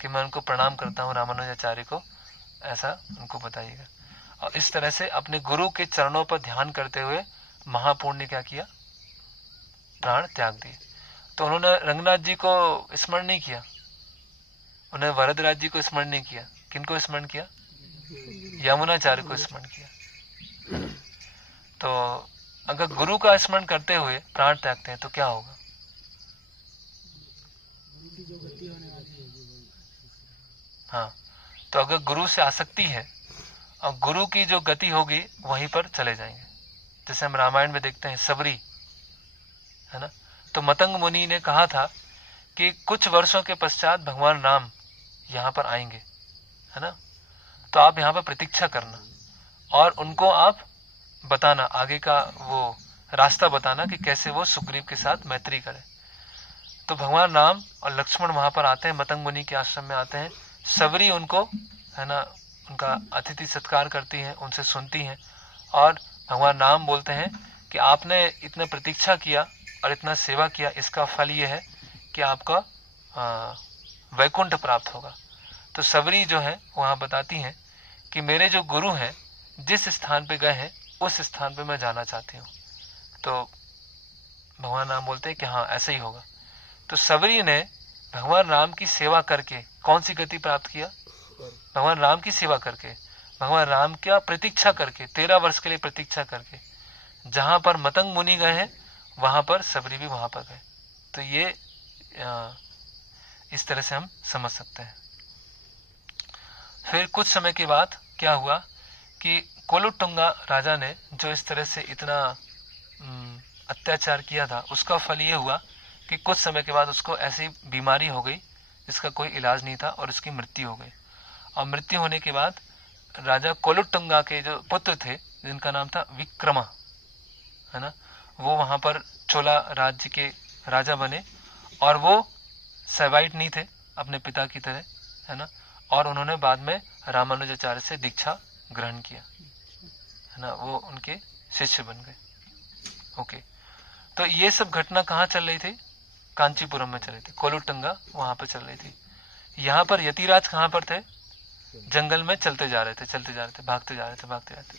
कि मैं उनको प्रणाम करता हूँ रामानुजाचार्य को, ऐसा उनको बताइएगा। और इस तरह से अपने गुरु के चरणों पर ध्यान करते हुए महापुरुष ने क्या किया, प्राण त्याग दिए। तो उन्होंने रंगनाथ जी को स्मरण नहीं किया, उन्होंने वरदराज जी को स्मरण नहीं किया, किनको स्मरण किया, यमुनाचार्य को स्मरण किया। तो अगर गुरु का स्मरण करते हुए प्राण त्यागते हैं तो क्या होगा? हाँ, तो अगर गुरु से आसक्ति है और गुरु की जो गति होगी वहीं पर चले जाएंगे। जैसे हम रामायण में देखते हैं सबरी, है ना, तो मतंग मुनि ने कहा था कि कुछ वर्षों के पश्चात भगवान राम यहाँ पर आएंगे, है ना, तो आप यहाँ पर प्रतीक्षा करना और उनको आप बताना, आगे का वो रास्ता बताना कि कैसे वो सुग्रीव के साथ मैत्री करें। तो भगवान राम और लक्ष्मण वहां पर आते हैं, मतंग मुनि के आश्रम में आते हैं, सबरी उनको, है ना, उनका अतिथि सत्कार करती हैं, उनसे सुनती हैं और भगवान राम बोलते हैं कि आपने इतने प्रतीक्षा किया और इतना सेवा किया, इसका फल ये है कि आपका वैकुंठ प्राप्त होगा। तो सबरी जो है वहां बताती हैं कि मेरे जो गुरु हैं जिस स्थान पे गए हैं उस स्थान पे मैं जाना चाहती हूँ। तो भगवान राम बोलते हैं कि हाँ ऐसा ही होगा। तो सबरी ने भगवान राम की सेवा करके कौन सी गति प्राप्त किया? भगवान राम की सेवा करके, भगवान राम क्या प्रतीक्षा करके, 13 वर्ष के लिए प्रतीक्षा करके, जहां पर मतंग मुनि गए हैं वहां पर सबरी भी वहां पर गए। तो ये इस तरह से हम समझ सकते हैं। फिर कुछ समय के बाद क्या हुआ कि कोलुटुंगा राजा ने जो इस तरह से इतना अत्याचार किया था, उसका फल ये हुआ कि कुछ समय के बाद उसको ऐसी बीमारी हो गई जिसका कोई इलाज नहीं था और उसकी मृत्यु हो गई। और मृत्यु होने के बाद राजा कोलुटुंगा के जो पुत्र थे जिनका नाम था विक्रमा, है ना, वो वहां पर चोला राज्य के राजा बने और वो सेवाइट नहीं थे अपने पिता की तरह, है ना, और उन्होंने बाद में रामानुजाचार्य से दीक्षा ग्रहण किया, है ना, वो उनके शिष्य बन गए। ओके, तो ये सब घटना कहाँ चल रही थी? कांचीपुरम में चल रही थी, कोलुटुंगा वहां पर चल रही थी। यहाँ पर यतिराज कहाँ पर थे? जंगल में चलते जा रहे थे, चलते जा रहे थे, भागते जा रहे थे, भागते जा रहे थे।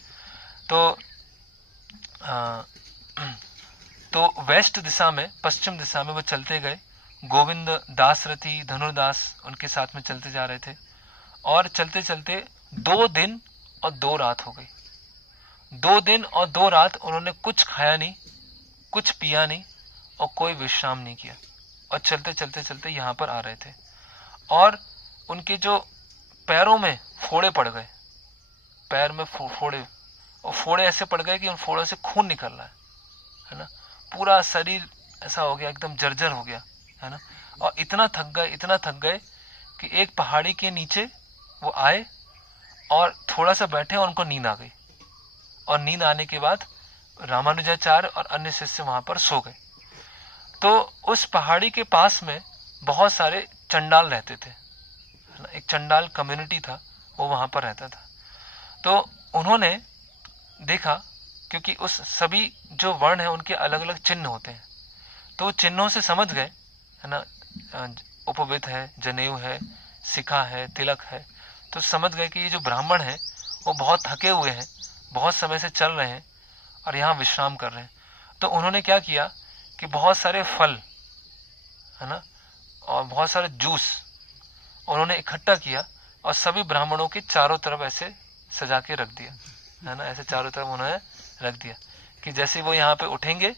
तो वेस्ट दिशा में, पश्चिम दिशा में वो चलते गए। गोविंद दास रथी, धनुर्दास उनके साथ में चलते जा रहे थे और चलते चलते 2 दिन और 2 रात हो गई। 2 दिन और 2 रात उन्होंने कुछ खाया नहीं, कुछ पिया नहीं और कोई विश्राम नहीं किया और चलते चलते चलते यहाँ पर आ रहे थे। और उनके जो पैरों में फोड़े पड़ गए, पैर में फोड़े, और फोड़े ऐसे पड़ गए कि उन फोड़ों से खून निकल रहा है ना, पूरा शरीर ऐसा हो गया, एकदम जर्जर हो गया, है ना। और इतना थक गए कि एक पहाड़ी के नीचे वो आए और थोड़ा सा बैठे और उनको नींद आ गई। और नींद आने के बाद रामानुजाचार्य और अन्य शिष्य वहां पर सो गए। तो उस पहाड़ी के पास में बहुत सारे चंडाल रहते थे, एक चंडाल कम्युनिटी था, वो वहां पर रहता था। तो उन्होंने देखा, क्योंकि उस सभी जो वर्ण है उनके अलग अलग चिन्ह होते हैं, तो चिन्हों से समझ गए, है ना, उपवित है, जनेऊ है, शिखा है, तिलक है, तो समझ गए कि ये जो ब्राह्मण है वो बहुत थके हुए हैं, बहुत समय से चल रहे हैं और यहाँ विश्राम कर रहे हैं। तो उन्होंने क्या किया कि बहुत सारे फल, है ना, और बहुत सारे जूस उन्होंने इकट्ठा किया और सभी ब्राह्मणों के चारों तरफ ऐसे सजा के रख दिया, है ना, ऐसे चारों तरफ उन्होंने रख दिया कि जैसे वो यहाँ पे उठेंगे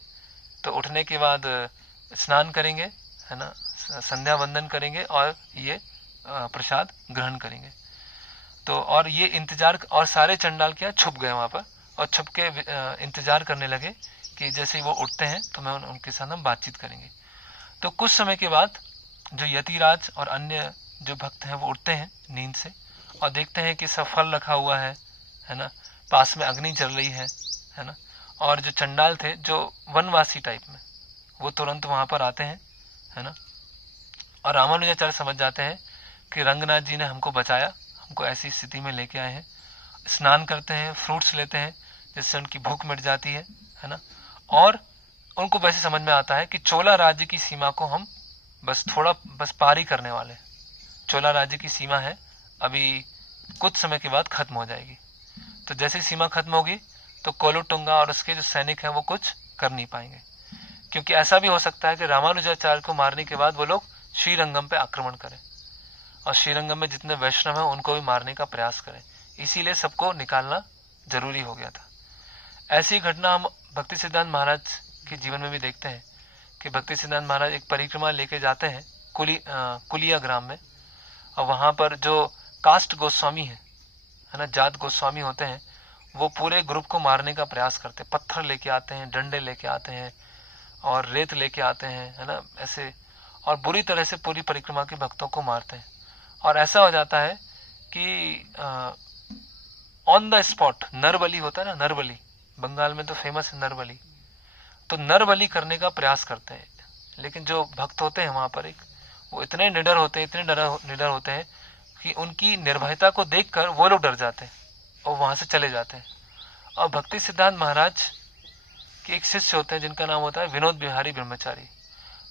तो उठने के बाद स्नान करेंगे, है ना, संध्या वंदन करेंगे और ये प्रसाद ग्रहण करेंगे। तो और ये इंतजार, और सारे चंडाल क्या छुप गए वहां पर और छुप के इंतजार करने लगे कि जैसे ही वो उठते हैं तो मैं उनके साथ हम बातचीत करेंगे। तो कुछ समय के बाद जो यतिराज और अन्य जो भक्त हैं वो उठते हैं नींद से और देखते हैं कि सब फल रखा हुआ है ना, पास में अग्नि चल रही है ना, और जो चंडाल थे जो वनवासी टाइप में, वो तुरंत वहां पर आते हैं, है ना, और रामानुजाचार्य समझ जाते हैं कि रंगनाथ जी ने हमको बचाया, हमको ऐसी स्थिति में लेके आए हैं। स्नान करते हैं, फ्रूट्स लेते हैं, जिससे उनकी भूख मिट जाती है ना। और उनको वैसे समझ में आता है कि चोला राज्य की सीमा को हम बस पार ही करने वाले। चोला राज्य की सीमा है अभी कुछ समय के बाद खत्म हो जाएगी। तो जैसे सीमा खत्म होगी तो कोलोटुंगा और उसके जो सैनिक हैं वो कुछ कर नहीं पाएंगे, क्योंकि ऐसा भी हो सकता है कि रामानुजाचार्य को मारने के बाद वो लोग श्रीरंगम पे आक्रमण करें और श्रीरंगम में जितने वैष्णव हैं उनको भी मारने का प्रयास करें। इसीलिए सबको निकालना जरूरी हो गया था। ऐसी घटना हम भक्ति सिद्धांत महाराज के जीवन में भी देखते हैं कि भक्ति सिद्धांत महाराज एक परिक्रमा लेके जाते हैं कुलिया ग्राम में, और वहां पर जो कास्ट गोस्वामी है ना, जात गोस्वामी होते हैं, वो पूरे ग्रुप को मारने का प्रयास करते हैं। पत्थर लेके आते हैं, डंडे लेके आते हैं और रेत लेके आते हैं, है ना, ऐसे, और बुरी तरह से पूरी परिक्रमा के भक्तों को मारते हैं। और ऐसा हो जाता है कि ऑन द स्पॉट नरबली होता है ना, नरबली बंगाल में तो फेमस है नरबली, तो नरबली करने का प्रयास करते हैं। लेकिन जो भक्त होते हैं वहां पर वो इतने निडर होते हैं, इतने निडर होते हैं कि उनकी निर्भयता को देखकर वो लोग डर जाते हैं और वहां से चले जाते हैं। और भक्ति सिद्धांत महाराज के एक शिष्य होते हैं जिनका नाम होता है विनोद बिहारी ब्रह्मचारी।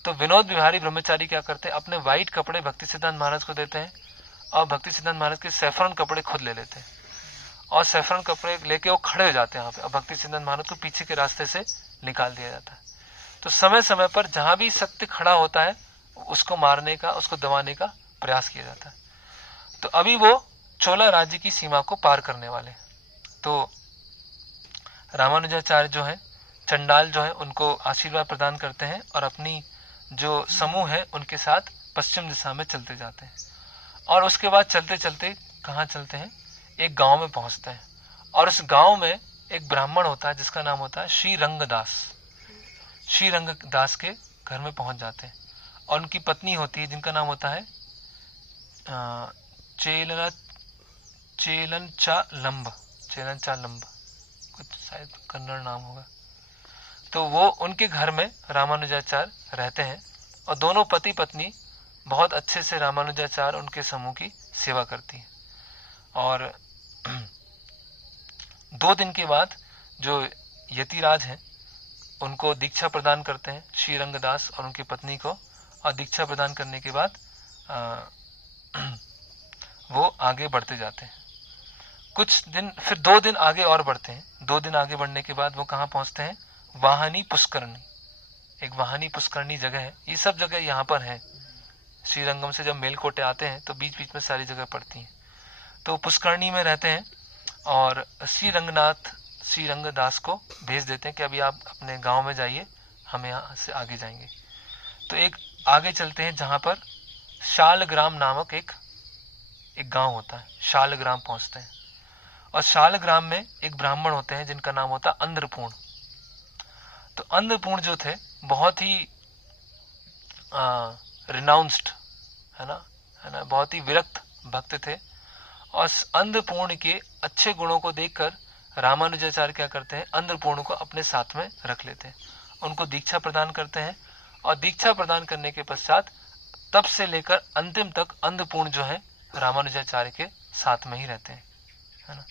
तो विनोद बिहारी ब्रह्मचारी क्या करते हैं, अपने व्हाइट कपड़े भक्ति सिद्धांत महाराज को देते हैं और भक्ति सिद्धांत महाराज के सैफरन कपड़े खुद ले लेते हैं और सैफरन कपड़े लेके वो खड़े हो जाते हैं वहां पे, और भक्ति सिद्धांत महाराज को पीछे के रास्ते से निकाल दिया जाता है। तो समय समय पर जहां भी सत्य खड़ा होता है उसको मारने का, उसको दबाने का प्रयास किया जाता है। तो अभी वो चोला राज्य की सीमा को पार करने वाले। तो रामानुजाचार्य जो है, चंडाल जो है, उनको आशीर्वाद प्रदान करते हैं और अपनी जो समूह है उनके साथ पश्चिम दिशा में चलते जाते हैं। और उसके बाद चलते चलते कहाँ चलते हैं, एक गांव में पहुंचते हैं। और उस गांव में एक ब्राह्मण होता है जिसका नाम होता है श्री रंगदास। श्री रंगदास के घर में पहुंच जाते हैं और उनकी पत्नी होती है जिनका नाम होता है चेलनचालंब, कुछ शायद कन्नड़ नाम होगा। तो वो उनके घर में रामानुजाचार्य रहते हैं और दोनों पति पत्नी बहुत अच्छे से रामानुजाचार्य उनके समूह की सेवा करती है। और 2 दिन के बाद जो यतिराज हैं उनको दीक्षा प्रदान करते हैं, श्री रंगदास और उनकी पत्नी को। और दीक्षा प्रदान करने के बाद वो आगे बढ़ते जाते हैं। कुछ दिन, फिर 2 दिन आगे और बढ़ते हैं। 2 दिन आगे बढ़ने के बाद वो कहाँ पहुंचते हैं, वाहनी पुष्करणी। एक वाहनी पुष्करणी जगह है। ये सब जगह यहाँ पर है। श्रीरंगम से जब मेलकोटे आते हैं तो बीच बीच में सारी जगह पड़ती हैं। तो पुष्करणी में रहते हैं और श्री रंगदास को भेज देते हैं कि अभी आप अपने गांव में जाइए, हम यहाँ से आगे जाएंगे। तो एक आगे चलते हैं जहां पर शालग्राम नामक एक गांव होता है। शालग्राम पहुंचते हैं और शालग्राम में एक ब्राह्मण होते हैं जिनका नाम होता है अंध्रपूर्ण। तो अंध्रपूर्ण जो थे बहुत ही रिनाउंस्ड, है ना, बहुत ही विरक्त भक्त थे। और अंध्रपूर्ण के अच्छे गुणों को देखकर रामानुजाचार्य क्या करते हैं, अंध्रपूर्ण को अपने साथ में रख लेते हैं, उनको दीक्षा प्रदान करते हैं। और दीक्षा प्रदान करने के पश्चात तब से लेकर अंतिम तक अंध्रपूर्ण जो है रामानुजाचार्य के साथ में ही रहते हैं, है ना।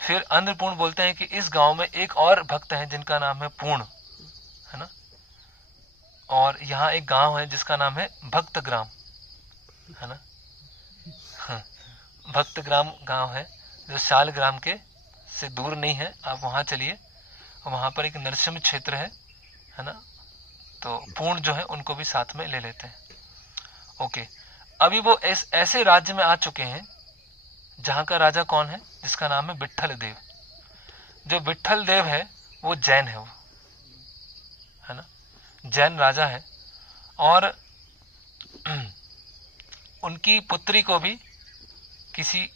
फिर अंध्रपूर्ण बोलते हैं कि इस गांव में एक और भक्त है जिनका नाम है पूर्ण, है ना, और यहाँ एक गांव है जिसका नाम है भक्तग्राम, है ना। भक्तग्राम गांव है जो शालग्राम के से दूर नहीं है, आप वहां चलिए, वहां पर एक नरसिंह क्षेत्र है ना। तो पूर्ण जो है उनको भी साथ में ले लेते हैं। ओके, अभी वो ऐसे राज्य में आ चुके हैं जहां का राजा कौन है, जिसका नाम है विट्ठल देव। जो विट्ठल देव है वो जैन है, वो, है ना, जैन राजा है। और उनकी पुत्री को भी किसी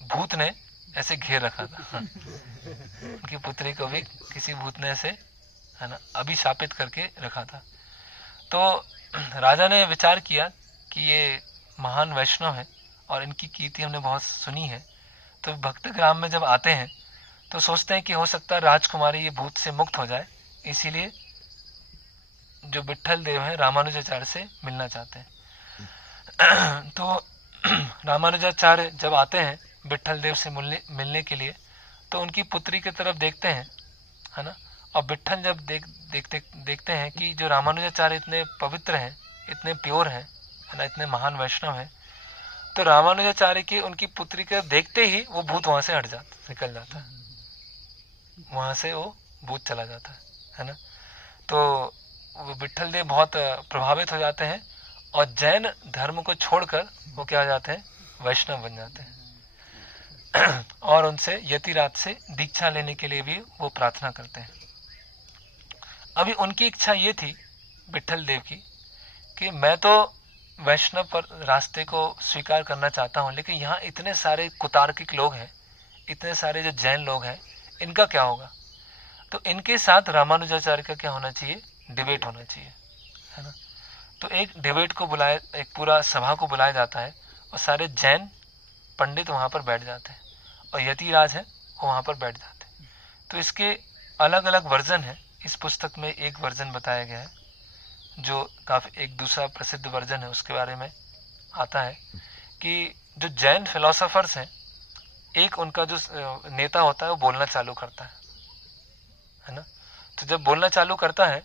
भूत ने ऐसे घेर रखा था। उनकी पुत्री को भी किसी भूत ने ऐसे, है ना, अभिशापित करके रखा था। तो राजा ने विचार किया कि ये महान वैष्णव है और इनकी कीर्ति हमने बहुत सुनी है। तो भक्तग्राम में जब आते हैं तो सोचते हैं कि हो सकता है राजकुमारी ये भूत से मुक्त हो जाए, इसीलिए जो विट्ठल देव है रामानुजाचार्य से मिलना चाहते हैं। तो रामानुजाचार्य जब आते हैं विट्ठल देव से मिलने के लिए, तो उनकी पुत्री की तरफ देखते हैं, है ना। और विट्ठल जब देखते हैं कि जो रामानुजाचार्य इतने पवित्र हैं, इतने प्योर हैं, है ना, इतने महान वैष्णव हैं, तो रामानुजाचार्य की उनकी पुत्री के देखते ही वो भूत वहां से हट जाता, निकल जाता है, वहां से वो भूत चला जाता है ना। तो वो विट्ठल देव बहुत प्रभावित हो जाते हैं और जैन धर्म को छोड़कर वो क्या हो जाते हैं, वैष्णव बन जाते हैं। और उनसे यतिराज से दीक्षा लेने के लिए भी वो प्रार्थना करते हैं। अभी उनकी इच्छा ये थी विट्ठल देव की कि मैं तो वैष्णव पर रास्ते को स्वीकार करना चाहता हूँ, लेकिन यहाँ इतने सारे कुतार्किक लोग हैं, इतने सारे जो जैन लोग हैं, इनका क्या होगा। तो इनके साथ रामानुजाचार्य का क्या होना चाहिए, डिबेट होना चाहिए, है ना। तो एक डिबेट को बुलाया, एक पूरा सभा को बुलाया जाता है और सारे जैन पंडित वहां पर बैठ जाते हैं और यतिराज है वो वहां पर बैठ जाते हैं। तो इसके अलग अलग वर्जन है। इस पुस्तक में एक वर्जन बताया गया है जो काफी, एक दूसरा प्रसिद्ध वर्जन है उसके बारे में आता है कि जो जैन फिलोसोफर्स हैं, एक उनका जो नेता होता है वो बोलना चालू करता है ना। तो जब बोलना चालू करता है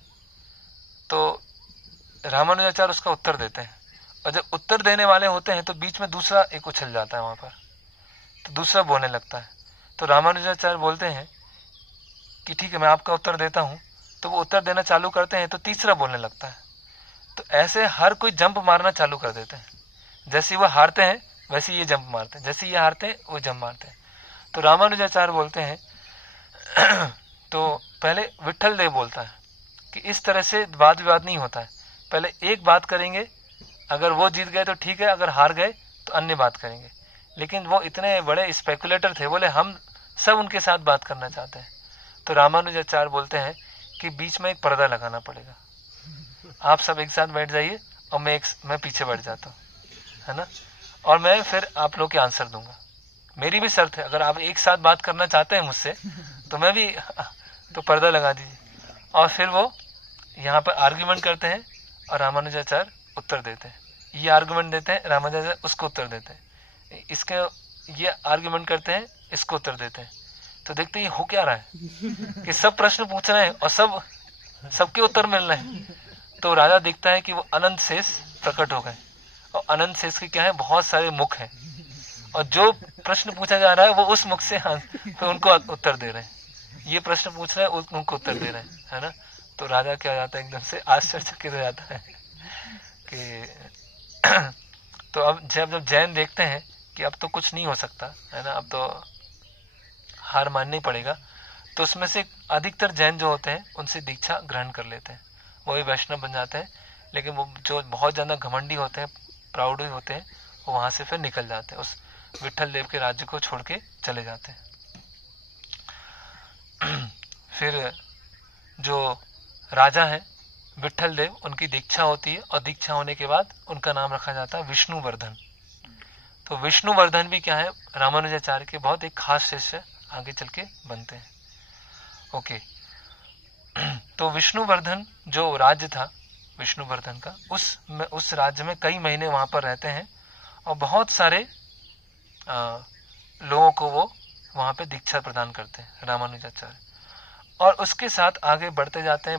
तो रामानुजाचार्य उसका उत्तर देते हैं, और जब उत्तर देने वाले होते हैं तो बीच में दूसरा एक उछल जाता है वहां पर, तो दूसरा बोलने लगता है। तो रामानुजाचार्य बोलते हैं कि ठीक है मैं आपका उत्तर देता हूं, तो वो उत्तर देना चालू करते हैं तो तीसरा बोलने लगता है। तो ऐसे हर कोई जंप मारना चालू कर देते हैं, जैसे वो हारते हैं वैसे ये जंप मारते हैं, जैसे ये हारते हैं वो जंप मारते हैं। तो रामानुजाचार्य बोलते हैं तो पहले विट्ठल देव बोलता है कि इस तरह से वाद विवाद नहीं होता है, पहले एक बात करेंगे, अगर वो जीत गए तो ठीक है, अगर हार गए तो अन्य बात करेंगे। लेकिन वो इतने बड़े स्पेकुलेटर थे, बोले हम सब उनके साथ बात करना चाहते हैं। तो रामानुजाचार्य बोलते हैं कि बीच में एक पर्दा लगाना पड़ेगा, आप सब एक साथ बैठ जाइए और मैं पीछे बैठ जाता हूँ, है ना, और मैं फिर आप लोग के आंसर दूंगा। मेरी भी शर्त है, अगर आप एक साथ बात करना चाहते हैं मुझसे तो मैं भी, तो पर्दा लगा दीजिए। और फिर वो यहाँ पर आर्ग्यूमेंट करते हैं और रामानुजाचार्य उत्तर देते हैं, ये आर्गुमेंट देते हैं, रामानुजाचार्य उसको उत्तर देते हैं, इसके ये आर्गुमेंट करते हैं, इसको उत्तर देते हैं। तो देखते हैं ये हो क्या रहा है कि सब प्रश्न पूछ रहे हैं और सबके उत्तर मिल रहे हैं। तो राजा देखता है कि वो अनंत शेष प्रकट हो गए, और अनंत शेष के क्या है, बहुत सारे मुख हैं, और जो प्रश्न पूछा जा रहा है वो उस मुख से तो उनको उत्तर दे रहे हैं, ये प्रश्न पूछ रहे हैं उनको उत्तर दे रहे हैं, है ना। तो राजा क्या हो जाता है, एकदम से आश्चर्यचकित हो जाता है कि तो अब जब जैन देखते हैं कि अब तो कुछ नहीं हो सकता, है ना, अब तो हार माननी पड़ेगा, तो उसमें से अधिकतर जैन जो होते हैं उनसे दीक्षा ग्रहण कर लेते हैं, वो भी वैष्णव बन जाते हैं। लेकिन वो जो बहुत ज्यादा घमंडी होते हैं, प्राउड होते हैं, वो वहां से फिर निकल जाते हैं, उस विट्ठल देव के राज्य को छोड़ के चले जाते हैं। फिर जो राजा है विट्ठल देव, उनकी दीक्षा होती है, और दीक्षा होने के बाद उनका नाम रखा जाता है विष्णुवर्धन। तो विष्णुवर्धन भी क्या है, रामानुजाचार्य के बहुत एक खास शिष्य आगे चल के बनते हैं। ओके, तो विष्णुवर्धन जो राज्य था विष्णुवर्धन का, उस राज्य में कई महीने वहां पर रहते हैं, और बहुत सारे लोगों को वो वहां पे दीक्षा प्रदान करते हैं रामानुजाचार्य। और उसके साथ आगे बढ़ते जाते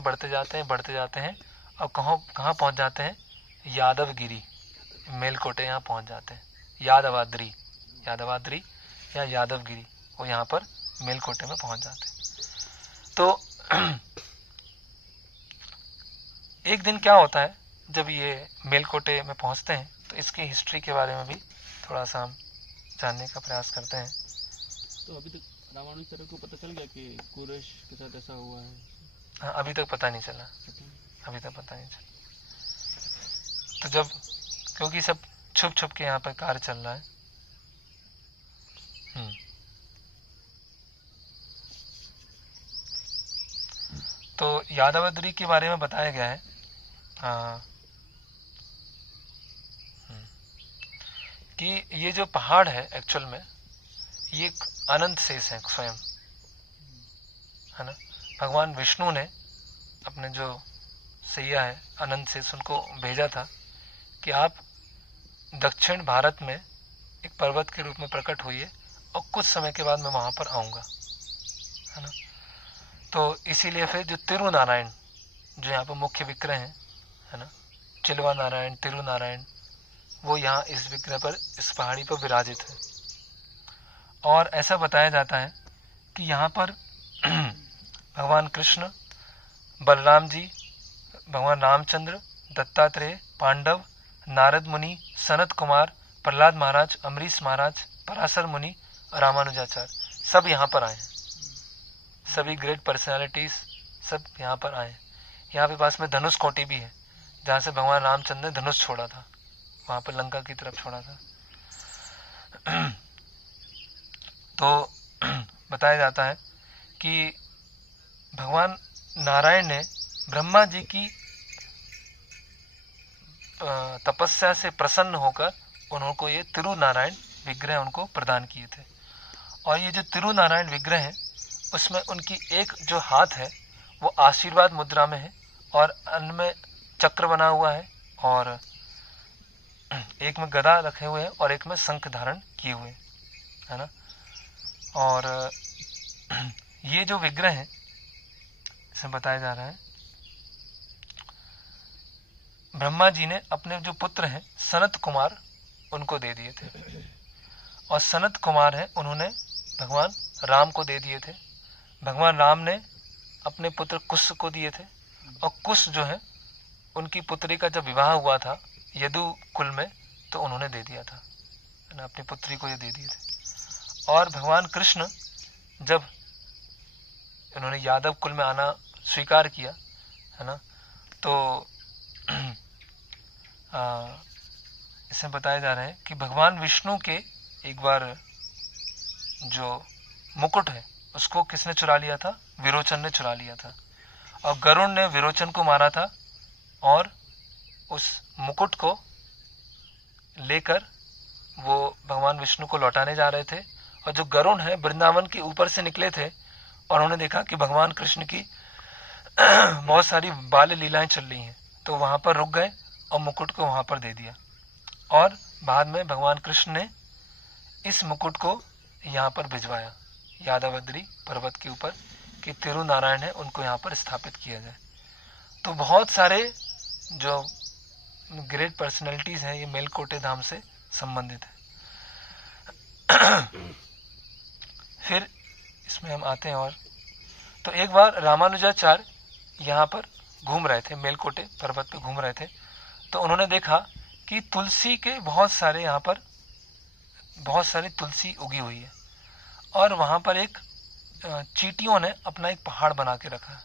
हैं, और कहाँ पहुंच जाते हैं, यादवगिरी, मेलकोटे यहाँ पहुंच जाते हैं, यादवाद्री या यादवगिरी, वो यहाँ पर मेलकोटे में पहुंच जाते हैं। तो एक दिन क्या होता है, जब ये मेलकोटे में पहुंचते हैं, तो इसकी हिस्ट्री के बारे में भी थोड़ा सा हम जानने का प्रयास करते हैं। तो अभी तक रामानुजाचार्य को पता चल गया कि कुरेश के साथ ऐसा हुआ है? हाँ, अभी तक पता नहीं चला, तो जब, क्योंकि सब छुप के यहाँ पर कार्य चल रहा है। तो यादवाद्री के बारे में बताया गया है कि ये जो पहाड़ है एक्चुअल में ये अनंत शेष है स्वयं, है ना। भगवान विष्णु ने अपने जो सैया है अनंत शेष, उनको भेजा था कि आप दक्षिण भारत में एक पर्वत के रूप में प्रकट हुई है, और कुछ समय के बाद मैं वहां पर आऊंगा, है ना। तो इसीलिए फिर जो तिरुनारायण जो यहाँ पर मुख्य विग्रह हैं, है ना, चिलवा नारायण, तिरुनारायण, वो यहाँ इस विग्रह पर, इस पहाड़ी पर विराजित है। और ऐसा बताया जाता है कि यहाँ पर भगवान कृष्ण, बलराम जी, भगवान रामचंद्र, दत्तात्रेय, पांडव, नारद मुनि, सनत कुमार, प्रहलाद महाराज, अमरीश महाराज, पराशर मुनि और रामानुजाचार्य सब यहाँ पर आए हैं। सभी ग्रेट पर्सनालिटीज सब यहाँ पर आए हैं। यहाँ पे पास में धनुष कोटि भी है, जहाँ से भगवान रामचंद्र ने धनुष छोड़ा था, वहाँ पर लंका की तरफ छोड़ा था। तो बताया जाता है कि भगवान नारायण ने ब्रह्मा जी की तपस्या से प्रसन्न होकर उनको ये तिरुनारायण विग्रह उनको प्रदान किए थे। और ये जो तिरुनारायण विग्रह है, उसमें उनकी एक जो हाथ है वो आशीर्वाद मुद्रा में है, और अन्य में चक्र बना हुआ है, और एक में गदा रखे हुए हैं, और एक में शंख धारण किए हुए हैं, है ना। और ये जो विग्रह है, इसमें बताया जा रहा है ब्रह्मा जी ने अपने जो पुत्र हैं सनत कुमार, उनको दे दिए थे। और सनत कुमार है, उन्होंने भगवान राम को दे दिए थे। भगवान राम ने अपने पुत्र कुश को दिए थे, और कुश जो है उनकी पुत्री का जब विवाह हुआ था यदु कुल में, तो उन्होंने दे दिया था, है ना, अपनी पुत्री को ये दे दिए थे। और भगवान कृष्ण जब उन्होंने यादव कुल में आना स्वीकार किया, है ना, तो इसमें बताया जा रहा है कि भगवान विष्णु के एक बार जो मुकुट है उसको किसने चुरा लिया था? विरोचन ने चुरा लिया था। और गरुड़ ने विरोचन को मारा था, और उस मुकुट को लेकर वो भगवान विष्णु को लौटाने जा रहे थे। और जो गरुड़ है वृंदावन के ऊपर से निकले थे, और उन्होंने देखा कि भगवान कृष्ण की बहुत सारी बाल लीलाएं चल रही हैं, तो वहां पर रुक गए और मुकुट को वहां पर दे दिया। और बाद में भगवान कृष्ण ने इस मुकुट को यहाँ पर भिजवाया यादवाद्री पर्वत के ऊपर, कि तिरुनारायण है उनको यहाँ पर स्थापित किया जाए। तो बहुत सारे जो ग्रेट पर्सनैलिटीज हैं ये मेलकोटे धाम से संबंधित है। फिर इसमें हम आते हैं, और तो एक बार रामानुजाचार्य यहाँ पर घूम रहे थे, मेलकोटे पर्वत पे घूम रहे थे, तो उन्होंने देखा कि तुलसी के बहुत सारे यहाँ पर बहुत सारी तुलसी उगी हुई है, और वहां पर एक चींटियों ने अपना एक पहाड़ बना के रखा है।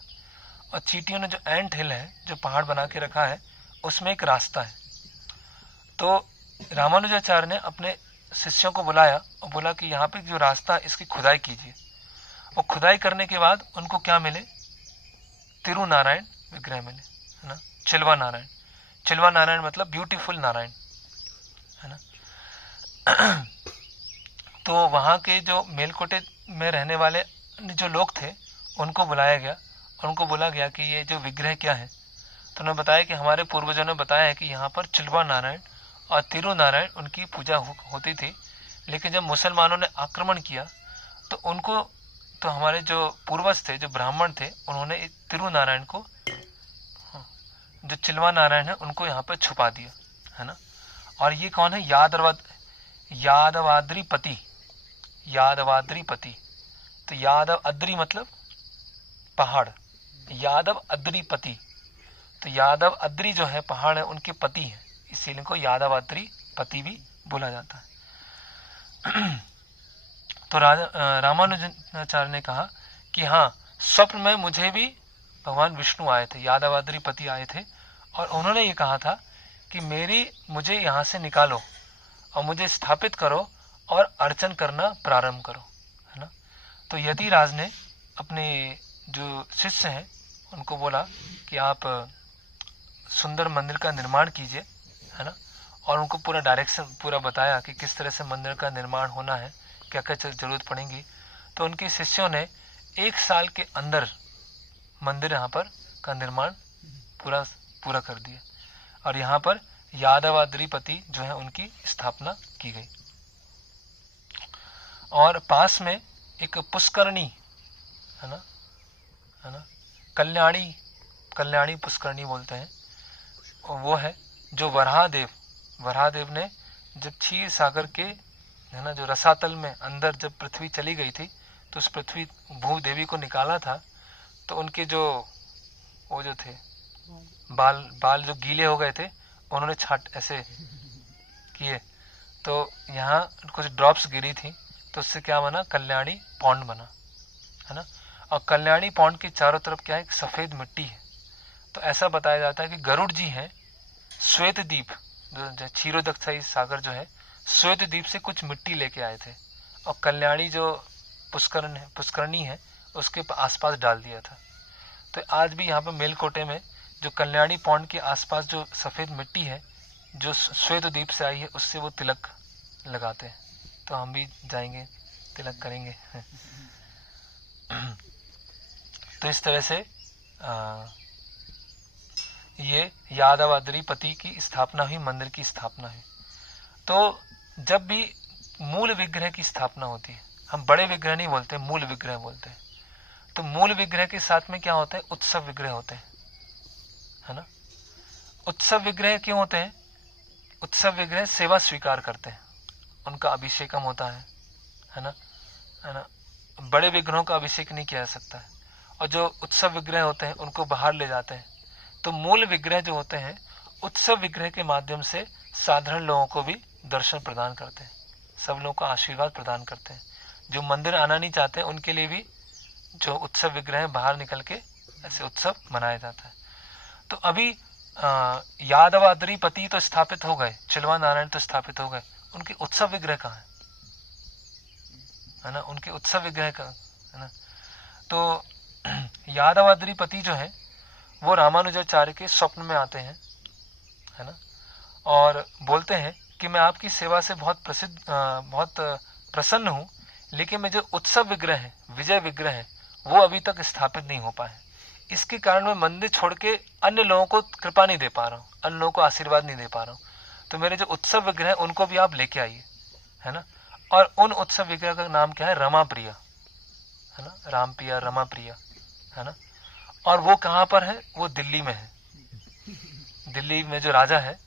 और चींटियों ने जो एंट हिल है जो पहाड़ बना के रखा है, उसमें एक रास्ता है। तो रामानुजाचार्य ने अपने शिष्यों को बुलाया और बोला कि यहाँ पे जो रास्ता है इसकी खुदाई कीजिए। और खुदाई करने के बाद उनको क्या मिले? तिरुनारायण विग्रह मिले, है ना, चिलवा नारायण। चिलवा नारायण मतलब ब्यूटीफुल नारायण, है ना। तो वहां के जो मेलकोटे में रहने वाले जो लोग थे उनको बुलाया गया, और उनको बोला गया कि ये जो विग्रह क्या है। तो उन्होंने बताया कि हमारे पूर्वजों ने बताया है कि यहाँ पर चिलवा नारायण और तिरुनारायण उनकी पूजा होती थी, लेकिन जब मुसलमानों ने आक्रमण किया तो उनको, तो हमारे जो पूर्वज थे, जो ब्राह्मण थे, उन्होंने तिरुनारायण को, जो चिलवा नारायण है, उनको यहाँ पर छुपा दिया, है ना। और ये कौन है? यादवाद्रीपति। यादवाद्रीपति, तो यादव अद्री मतलब पहाड़, यादव अद्रीपति। तो यादव अद्री जो है पहाड़ है, उनके पति है, इसीलिए इनको यादवाद्रीपति भी बोला जाता है। तो रामानुजाचार्य ने कहा कि हाँ, स्वप्न में मुझे भी भगवान विष्णु आए थे, यादवाद्रीपति आए थे, और उन्होंने ये कहा था कि मुझे यहाँ से निकालो और मुझे स्थापित करो और अर्चन करना प्रारंभ करो, है ना। तो यतिराज ने अपने जो शिष्य हैं उनको बोला कि आप सुंदर मंदिर का निर्माण कीजिए, है ना, और उनको पूरा डायरेक्शन पूरा बताया कि किस तरह से मंदिर का निर्माण होना है, क्या क्या जरूरत पड़ेगी। तो उनके शिष्यों ने 1 साल के अंदर मंदिर यहाँ पर का निर्माण पूरा कर दिया, और यहाँ पर यादवाद्रीपति जो है उनकी स्थापना की गई। और पास में एक पुष्करणी है ना, है ना। कल्याणी, कल्याणी पुष्करणी बोलते हैं, वो है जो वराहदेव ने जब क्षीर सागर के, है ना, जो रसातल में अंदर जब पृथ्वी चली गई थी, तो उस पृथ्वी भूदेवी को निकाला था, तो उनके जो वो जो थे बाल जो गीले हो गए थे, उन्होंने छाट ऐसे किए, तो यहाँ कुछ ड्रॉप्स गिरी थी, तो उससे क्या बना, कल्याणी पौंड बना, है ना। और कल्याणी पौंड के चारों तरफ क्या है, एक सफेद मिट्टी है। तो ऐसा बताया जाता है कि गरुड़ जी हैं श्वेत द्वीप, जो क्षीरोदक्षाई सागर जो है, श्वेत द्वीप से कुछ मिट्टी लेके आए थे, और कल्याणी जो पुष्करणी है उसके आसपास डाल दिया था। तो आज भी यहाँ पे मेलकोटे में जो कल्याणी पौंड के आसपास जो सफेद मिट्टी है, जो श्वेत द्वीप से आई है, उससे वो तिलक लगाते हैं। तो हम भी जाएंगे, तिलक करेंगे। तो इस तरह से ये यादवाद्रीपति की स्थापना हुई, मंदिर की स्थापना है। तो जब भी मूल विग्रह की स्थापना होती है, हम बड़े विग्रह नहीं बोलते, मूल विग्रह बोलते हैं। तो मूल विग्रह के साथ में क्या होता है, उत्सव विग्रह होते हैं, है ना। उत्सव विग्रह क्यों होते हैं, उत्सव विग्रह सेवा स्वीकार करते हैं, उनका अभिषेकम होता है ना, है ना। बड़े विग्रहों का अभिषेक नहीं किया जा सकता है, और जो उत्सव विग्रह होते हैं उनको बाहर ले जाते हैं। तो मूल विग्रह जो होते हैं, उत्सव विग्रह के माध्यम से साधारण लोगों को भी दर्शन प्रदान करते हैं, सब लोगों को आशीर्वाद प्रदान करते हैं। जो मंदिर आना नहीं चाहते हैं उनके लिए भी जो उत्सव विग्रह है, बाहर निकल के ऐसे उत्सव मनाया जाता है। तो अभी यादवाद्रीपति तो स्थापित हो गए, चिलवा नारायण तो स्थापित हो गए, उनके उत्सव विग्रह कहाँ है ना, उनके उत्सव विग्रह का, है ना। तो यादवाद्रीपति जो है वो रामानुजाचार्य के स्वप्न में आते हैं, है ना, और बोलते हैं कि मैं आपकी सेवा से बहुत प्रसन्न हूँ, लेकिन मैं जो उत्सव विग्रह है, विजय विग्रह है, वो अभी तक स्थापित नहीं हो पाए। इसके कारण मैं मंदिर छोड़ के अन्य लोगों को कृपा नहीं दे पा रहा हूँ, अन्य लोगों को आशीर्वाद नहीं दे पा रहा हूँ। तो मेरे जो उत्सव विग्रह है उनको भी आप लेके आइए, है ना। और उन उत्सव विग्रह का नाम क्या है, रमा प्रिया, है ना, राम प्रिया, रमा प्रिया, है ना। और वो कहाँ पर है, वो दिल्ली में है। दिल्ली में जो राजा है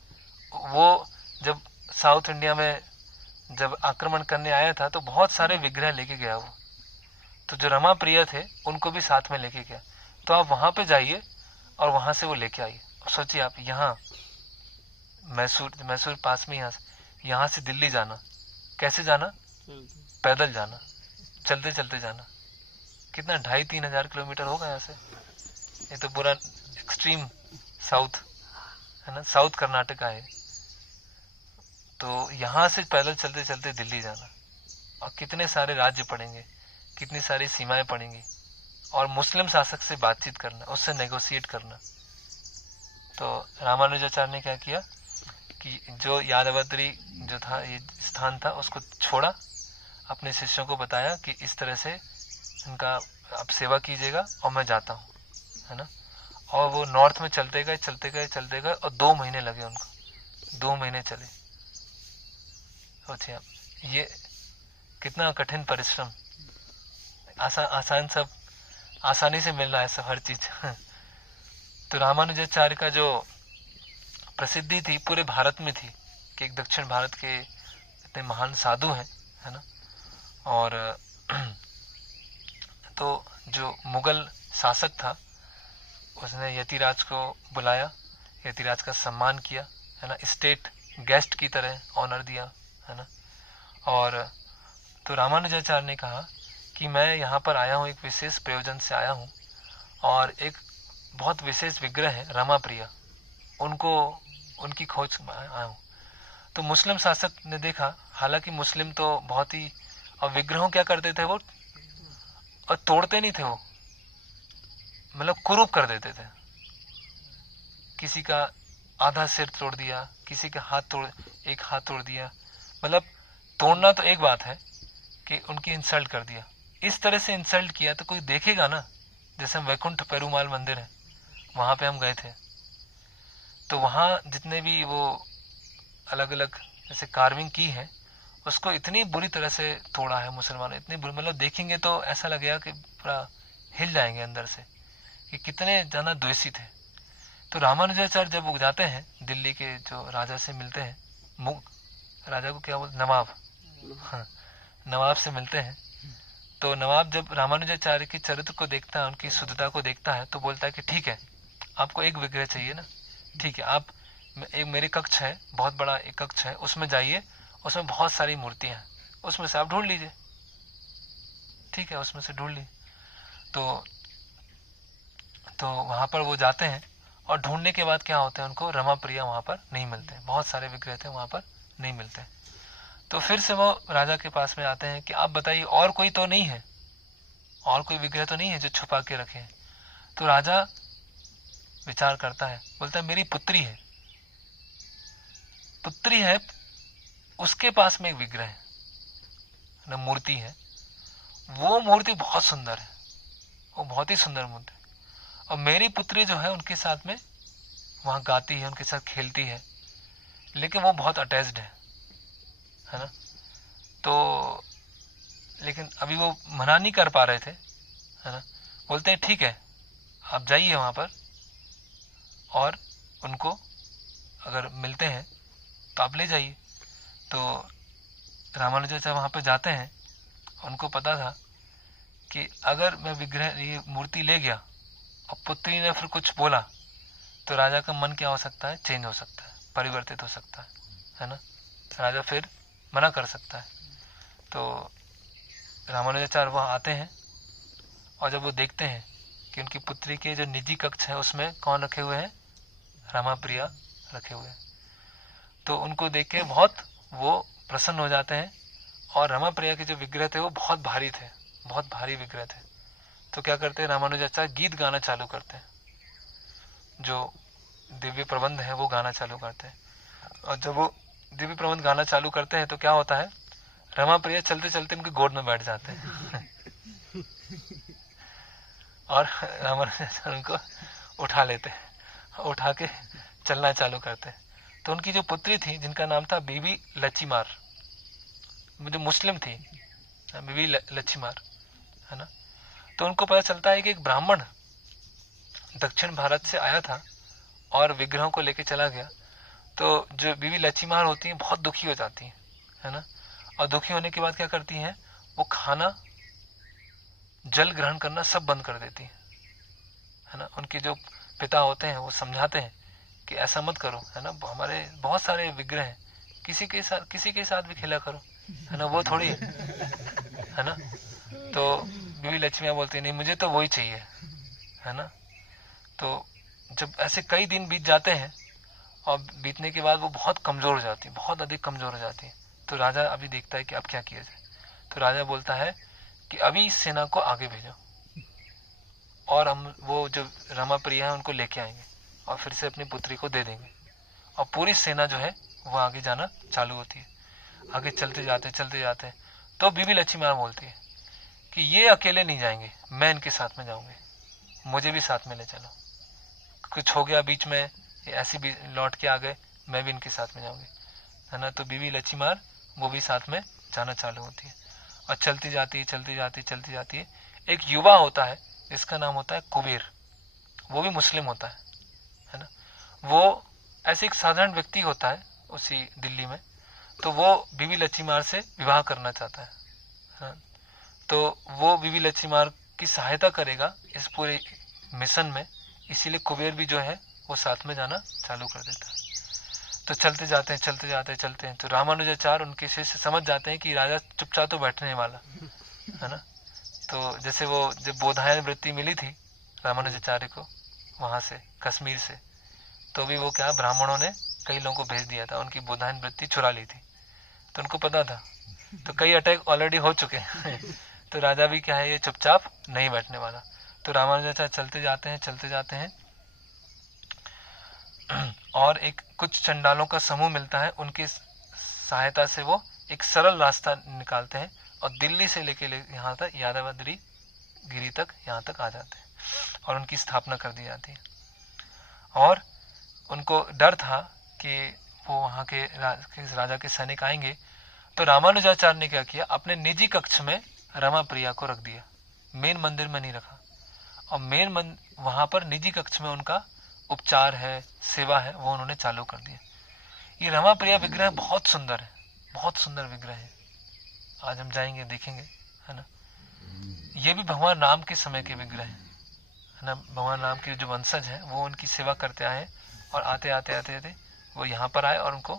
वो जब साउथ इंडिया में जब आक्रमण करने आया था तो बहुत सारे विग्रह लेके गया वो, तो जो रमा प्रिय थे उनको भी साथ में लेके गया। तो आप वहां पे जाइए और वहां से वो लेके आइए। सोचिए आप यहाँ मैसूर पास में, यहाँ से दिल्ली जाना, कैसे जाना, पैदल जाना, चलते चलते जाना, कितना 2,500-3 हजार किलोमीटर होगा यहाँ से। ये तो पूरा एक्सट्रीम साउथ है ना, साउथ कर्नाटका है। तो यहाँ से पैदल चलते चलते दिल्ली जाना, और कितने सारे राज्य पड़ेंगे, कितनी सारी सीमाएं पड़ेंगी, और मुस्लिम शासक से बातचीत करना, उससे नेगोशिएट करना। तो रामानुजाचार्य ने क्या किया कि जो यादवाद्री जो था, ये स्थान था, उसको छोड़ा, अपने शिष्यों को बताया कि इस तरह से इनका आप सेवा कीजिएगा और मैं जाता हूँ, है ना। और वो नॉर्थ में चलते गए और 2 महीने लगे उनको, 2 महीने चले। सोचिए आप, ये कितना कठिन परिश्रम, आसान सब आसानी से मिल रहा है सब, हर चीज। तो रामानुजाचार्य का जो प्रसिद्धि थी पूरे भारत में थी कि एक दक्षिण भारत के इतने महान साधु हैं, है ना। और तो जो मुगल शासक था उसने यतिराज को बुलाया, यतिराज का सम्मान किया, है ना, स्टेट गेस्ट की तरह ऑनर दिया, है ना। और तो रामानुजाचार्य ने कहा कि मैं यहाँ पर आया हूँ, एक विशेष प्रयोजन से आया हूँ, और एक बहुत विशेष विग्रह है रमा प्रिया, उनकी खोज आया हूँ। तो मुस्लिम शासक ने देखा, हालांकि मुस्लिम तो बहुत ही, और विग्रहों क्या करते थे वो, और तोड़ते नहीं थे वो, मतलब कुरूप कर देते थे। किसी का आधा सिर तोड़ दिया, किसी का एक हाथ तोड़ दिया, मतलब तोड़ना तो एक बात है कि उनकी इंसल्ट कर दिया। इस तरह से इंसल्ट किया तो कोई देखेगा ना। जैसे वैकुंठ पेरुमाल मंदिर है, वहां पे हम गए थे, तो वहां जितने भी वो अलग अलग जैसे कार्विंग की है, उसको इतनी बुरी तरह से तोड़ा है मुसलमानों, इतनी बुरी, मतलब देखेंगे तो ऐसा लगेगा कि पूरा हिल जाएंगे अंदर से कि कितने ज़्यादा द्वेषी थे। तो रामानुजाचार्य जब वो जाते हैं दिल्ली के जो राजा से मिलते हैं, राजा को क्या बोलते, नवाब, हाँ, नवाब से मिलते हैं। तो नवाब जब रामानुजाचार्य के चरित्र को देखता है, उनकी शुद्धता को देखता है, तो बोलता है कि ठीक है, आपको एक विग्रह चाहिए ना, ठीक है, आप एक मेरे कक्ष है, बहुत बड़ा एक कक्ष है, उसमें जाइए, उसमें बहुत सारी मूर्तियां हैं, उसमें से आप ढूंढ लीजिए। ठीक है, उसमें से ढूंढ ली। तो वहां पर वो जाते हैं और ढूंढने के बाद क्या होता है, उनको रमा प्रिया वहां पर नहीं मिलते, बहुत सारे विग्रह थे वहां पर नहीं मिलते। तो फिर से वो राजा के पास में आते हैं कि आप बताइए और कोई तो नहीं है, और कोई विग्रह तो नहीं है जो छुपा के रखे हैं। तो राजा विचार करता है, बोलता है मेरी पुत्री है, पुत्री है, उसके पास में एक विग्रह है ना, मूर्ति है, वो मूर्ति बहुत सुंदर है, वो बहुत ही सुंदर मूर्ति, और मेरी पुत्री जो है उनके साथ में वहां गाती है, उनके साथ खेलती है, लेकिन वो बहुत अटैच्ड है ना। तो लेकिन अभी वो मना नहीं कर पा रहे थे, है ना। बोलते हैं ठीक है, आप जाइए वहां पर और उनको अगर मिलते हैं तो आप ले जाइए। तो रामानुजाचार्य वहां पर जाते हैं, उनको पता था कि अगर मैं विग्रह ये मूर्ति ले गया और पुत्री ने फिर कुछ बोला तो राजा का मन क्या हो सकता है, चेंज हो सकता है, परिवर्तित हो सकता है ना, राजा फिर मना कर सकता है। तो रामानुजाचार्य वहां आते हैं और जब वो देखते हैं कि उनकी पुत्री के जो निजी कक्ष है उसमें कौन रखे हुए हैं, रमा प्रिया रखे हुए हैं, तो उनको देख के बहुत वो प्रसन्न हो जाते हैं। और रमा प्रिया के जो विग्रह थे वो बहुत भारी थे, बहुत भारी विग्रह थे। तो क्या करते हैं, रामानुजाचार्य गीत गाना चालू करते हैं, जो दिव्य प्रबंध है वो गाना चालू करते हैं। और जब वो दिव्य प्रबंध गाना चालू करते हैं तो क्या होता है, रमा प्रिया चलते चलते उनकी गोद में बैठ जाते हैं और रामानुजाचार्य उनको उठा लेते हैं, उठा के चलना चालू करते हैं। तो उनकी जो पुत्री थी जिनका नाम था बीबी लच्छीमार, जो मुस्लिम थी, बीबी लच्छीमार, है ना। तो उनको पता चलता है कि एक ब्राह्मण दक्षिण भारत से आया था और विग्रहों को लेके चला गया। तो जो बीबी लच्छीमार होती हैं बहुत दुखी हो जाती हैं, है ना, और दुखी होने के बाद क्या करती हैं, वो खाना जल ग्रहण करना सब बंद कर देती है ना। उनके जो पिता होते हैं वो समझाते हैं कि ऐसा मत करो, है ना, हमारे बहुत सारे विग्रह हैं, किसी के साथ भी खेला करो, है ना, वो थोड़ी है ना। तो बीवी लक्ष्मी बोलती है नहीं मुझे तो वही चाहिए, है ना। तो जब ऐसे कई दिन बीत जाते हैं और बीतने के बाद वो बहुत कमजोर हो जाती है, बहुत अधिक कमजोर हो जाती है। तो राजा अभी देखता है कि अब क्या किया जाए। तो राजा बोलता है कि अभी इस सेना को आगे भेजो और हम वो जो रमा प्रिया है उनको लेके आएंगे और फिर से अपनी पुत्री को दे देंगे। और पूरी सेना जो है वो आगे जाना चालू होती है। आगे चलते जाते तो बीबी लक्ष्मीमाँ बोलती है कि ये अकेले नहीं जाएंगे, मैं इनके साथ में जाऊंगी, मुझे भी साथ में ले चलो, कुछ हो गया बीच में, ऐसे भी लौट के आ गए, मैं भी इनके साथ में जाऊंगी, है ना। तो बीबी लच्छीमार वो भी साथ में जाना चालू होती है और चलती जाती है। एक युवा होता है जिसका नाम होता है कुबेर, वो भी मुस्लिम होता है ना। वो ऐसे एक साधारण व्यक्ति होता है उसी दिल्ली में। तो वो बीबी लच्छीमार से विवाह करना चाहता है। तो वो बीबी लच्छीमार की सहायता करेगा इस पूरे मिशन में, इसीलिए कुबेर भी जो है वो साथ में जाना चालू कर देता है। तो चलते जाते हैं तो रामानुजाचार्य उनके से समझ जाते हैं कि राजा चुपचाप तो बैठने वाला है ना। तो जैसे वो जब बोधायन वृत्ति मिली थी रामानुजाचार्य को वहां से कश्मीर से, तो भी वो क्या ब्राह्मणों ने कई लोगों को भेज दिया था, उनकी बोधायन वृत्ति चुरा ली थी। तो उनको पता था, तो कई अटैक ऑलरेडी हो चुके हैं तो राजा भी क्या है, ये चुपचाप नहीं बैठने वाला। तो रामानुजाचार्य चलते जाते हैं और एक कुछ चंडालों का समूह मिलता है, उनकी सहायता से वो एक सरल रास्ता निकालते हैं और दिल्ली से लेके यहाँ तक यादवाद्री गिरी तक यहाँ तक आ जाते हैं और उनकी स्थापना कर दी जाती है। और उनको डर था कि वो वहाँ के राजा के सैनिक आएंगे। तो रामानुजाचार्य ने क्या किया, अपने निजी कक्ष में रमा प्रिया को रख दिया, मेन मंदिर में नहीं रखा। और मेन वहां पर निजी कक्ष में उनका उपचार है, सेवा है, वो उन्होंने चालू कर दिया। ये रमाप्रिया विग्रह बहुत सुंदर है, बहुत सुंदर विग्रह है। आज हम जाएंगे, देखेंगे, है ना। ये भी भगवान राम के समय के विग्रह है ना। भगवान राम के जो वंशज हैं वो उनकी सेवा करते आए और आते आते आते आते वो यहाँ पर आए और उनको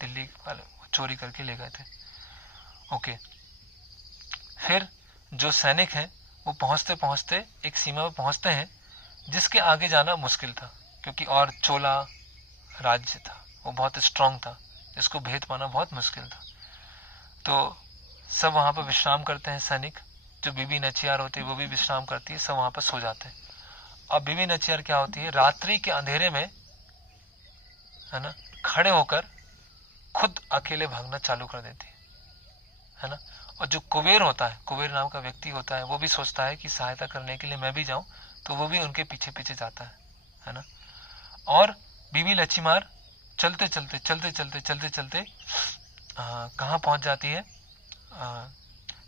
दिल्ली वाले चोरी करके ले गए थे। ओके, फिर जो सैनिक हैं वो पहुंचते पहुंचते एक सीमा पर पहुंचते हैं जिसके आगे जाना मुश्किल था, क्योंकि और चोला राज्य था, वो बहुत स्ट्रांग था, जिसको भेद पाना बहुत मुश्किल था। तो सब वहां पर विश्राम करते हैं सैनिक। जो बीबी नचियार होती है वो भी विश्राम करती है, सब वहां पर सो जाते हैं। अब बीबी नचियार क्या होती है, रात्रि के अंधेरे में, है ना, खड़े होकर खुद अकेले भागना चालू कर देती है ना। और जो कुबेर होता है, कुबेर नाम का व्यक्ति होता है, वो भी सोचता है कि सहायता करने के लिए मैं भी जाऊं, तो वो भी उनके पीछे पीछे जाता है ना। और बीबी लच्छीमार चलते चलते चलते चलते चलते चलते कहाँ पहुंच जाती है।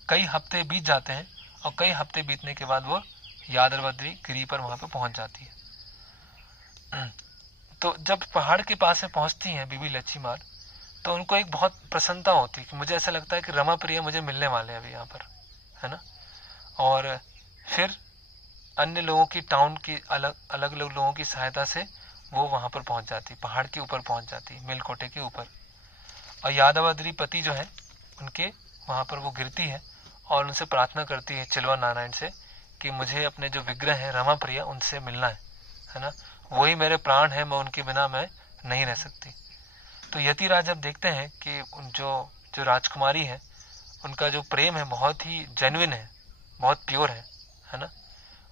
कई हफ्ते बीत जाते हैं और कई हफ्ते बीतने के बाद वो यादवद्री गिरी पर वहां पे पहुंच जाती है। तो जब पहाड़ के पास में पहुंचती हैं बीबी लच्छीमार, तो उनको एक बहुत प्रसन्नता होती है कि मुझे ऐसा लगता है कि रमाप्रिया मुझे मिलने वाले हैं अभी यहाँ पर, है ना। और फिर अन्य लोगों की, टाउन की अलग अलग लोगों की सहायता से वो वहां पर पहुंच जाती, पहाड़ के ऊपर पहुंच जाती, मेलकोटे के ऊपर। और यादवाद्री पति जो है उनके वहां पर वो गिरती है और उनसे प्रार्थना करती है चिलवा नारायण से कि मुझे अपने जो विग्रह है रमाप्रिया उनसे मिलना है ना। वही मेरे प्राण है, मैं उनके बिना मैं नहीं रह सकती। तो यतिराज जब देखते हैं कि जो राजकुमारी है उनका जो प्रेम है बहुत ही जेन्युइन है, बहुत प्योर है ना,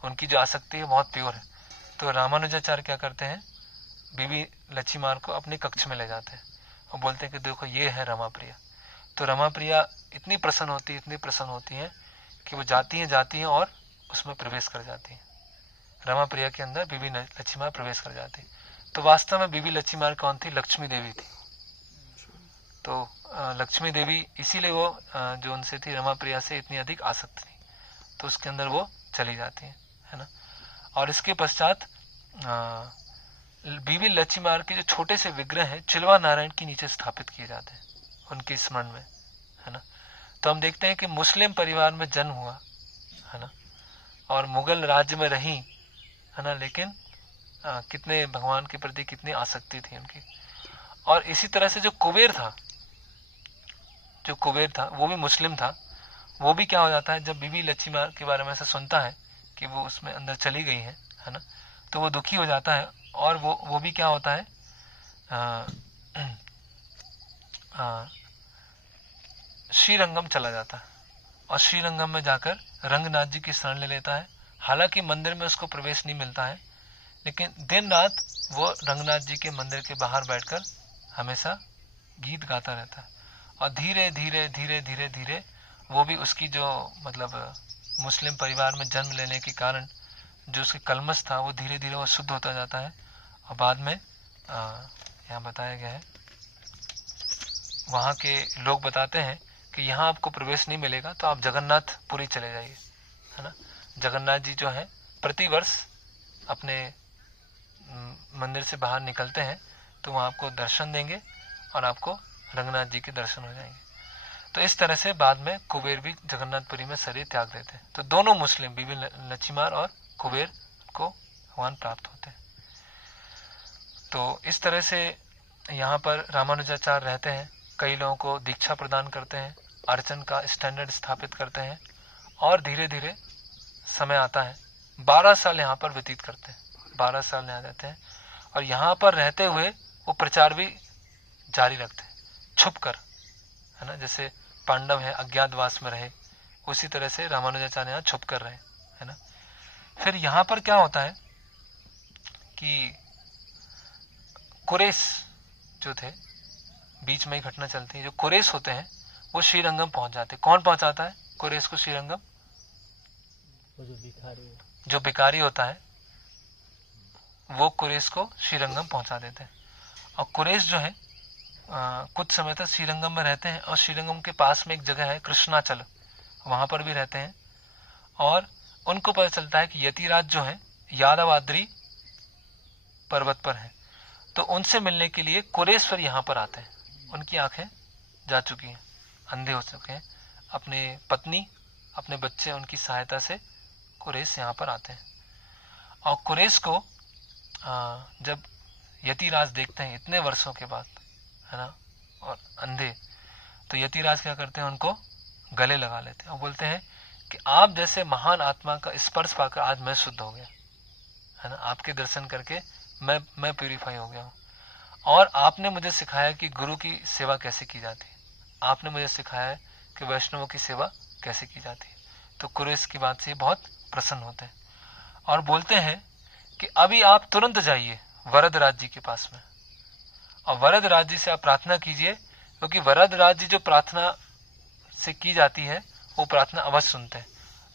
उनकी जो आसक्ति है बहुत प्योर है, तो रामानुजाचार्य क्या करते हैं, बीबी लच्छीमार को अपने कक्ष में ले जाते हैं और बोलते हैं कि देखो ये है रमाप्रिया। तो रमाप्रिया इतनी प्रसन्न होती है कि वो जाती हैं और उसमें प्रवेश कर जाती हैं। रमाप्रिया के अंदर बीबी लच्छीमार प्रवेश कर जाती है। तो वास्तव में बीबी लच्छीमार कौन थी, लक्ष्मी देवी थी। तो लक्ष्मी देवी इसीलिए वो जो उनसे थी रमाप्रिया से इतनी अधिक आसक्त थी, तो उसके अंदर वो चली जाती है ना। और इसके पश्चात बीबी लच्छीमार के जो छोटे से विग्रह हैं चिलवा नारायण के नीचे स्थापित किए जाते हैं उनके स्मरण में, है ना। तो हम देखते हैं कि मुस्लिम परिवार में जन्म हुआ, है ना, और मुगल राज्य में रही, है ना, लेकिन कितने भगवान के प्रति कितनी आसक्ति थी उनकी। और इसी तरह से जो कुबेर था वो भी मुस्लिम था। वो भी क्या हो जाता है, जब बीबी लच्छीमार के बारे में ऐसा सुनता है कि वो उसमें अंदर चली गई है ना, तो वो दुखी हो जाता है और वो भी क्या होता है, श्रीरंगम चला जाता है और श्रीरंगम में जाकर रंगनाथ जी की शरण ले लेता है। हालांकि मंदिर में उसको प्रवेश नहीं मिलता है, लेकिन दिन रात वो रंगनाथ जी के मंदिर के बाहर बैठकर हमेशा गीत गाता रहता है। और धीरे धीरे धीरे धीरे धीरे वो भी उसकी जो मतलब मुस्लिम परिवार में जन्म लेने के कारण जो उसके कलमश था वो धीरे धीरे वो शुद्ध होता जाता है। और बाद में यहाँ बताया गया है, वहाँ के लोग बताते हैं कि यहाँ आपको प्रवेश नहीं मिलेगा तो आप जगन्नाथपुरी चले जाइए, है ना। जगन्नाथ जी जो है प्रतिवर्ष अपने मंदिर से बाहर निकलते हैं तो वहाँ आपको दर्शन देंगे और आपको रंगनाथ जी के दर्शन हो जाएंगे। तो इस तरह से बाद में कुबेर भी जगन्नाथपुरी में शरीर त्याग देते हैं। तो दोनों मुस्लिम, बीबी लच्छीमार और कुबेर को भगवान प्राप्त होते हैं। तो इस तरह से यहाँ पर रामानुजाचार्य रहते हैं, कई लोगों को दीक्षा प्रदान करते हैं, अर्चन का स्टैंडर्ड स्थापित करते हैं और धीरे धीरे समय आता है 12 साल यहाँ पर व्यतीत करते हैं, 12 साल यहाँ रहते हैं और यहाँ पर रहते हुए वो प्रचार भी जारी रखते हैं छुप कर, है ना। जैसे पांडव है अज्ञातवास में रहे, उसी तरह से रामानुजाचार्य यहाँ छुप कर रहे, है ना। फिर यहाँ पर क्या होता है कि कुरेश जो थे, बीच में ही घटना चलती है, जो कुरेश होते हैं वो श्रीरंगम पहुंच जाते। कौन पहुंचाता है कुरेश को श्रीरंगम? जो भिखारी होता है वो कुरेश को श्रीरंगम पहुंचा देते हैं। और कुरेश जो है कुछ समय तक श्रीरंगम में रहते हैं और श्रीरंगम के पास में एक जगह है कृष्णाचल, वहां पर भी रहते हैं। और उनको पता चलता है कि यतिराज जो है यादवाद्री पर्वत पर है, तो उनसे मिलने के लिए कुरेश्वर यहाँ पर आते हैं। उनकी आंखें जा चुकी हैं, अंधे हो चुके हैं, अपने पत्नी अपने बच्चे उनकी सहायता से कुरेश यहाँ पर आते हैं। और कुरेश को जब यतिराज देखते हैं इतने वर्षों के बाद, है ना, और अंधे, तो यतिराज क्या करते हैं, उनको गले लगा लेते हैं और बोलते हैं कि आप जैसे महान आत्मा का स्पर्श पाकर आज मैं शुद्ध हो गया, है ना, आपके दर्शन करके मैं प्यूरिफाई हो गया हूँ। और आपने मुझे सिखाया कि गुरु की सेवा कैसे की जाती है, आपने मुझे सिखाया है कि वैष्णवों की सेवा कैसे की जाती है। तो कुरेश की बात से बहुत प्रसन्न होते हैं और बोलते हैं कि अभी आप तुरंत जाइए वरदराज जी के पास में, और वरदराज जी से आप प्रार्थना कीजिए, क्योंकि वरदराज जी जो प्रार्थना से की जाती है वो प्रार्थना अवश्य सुनते हैं।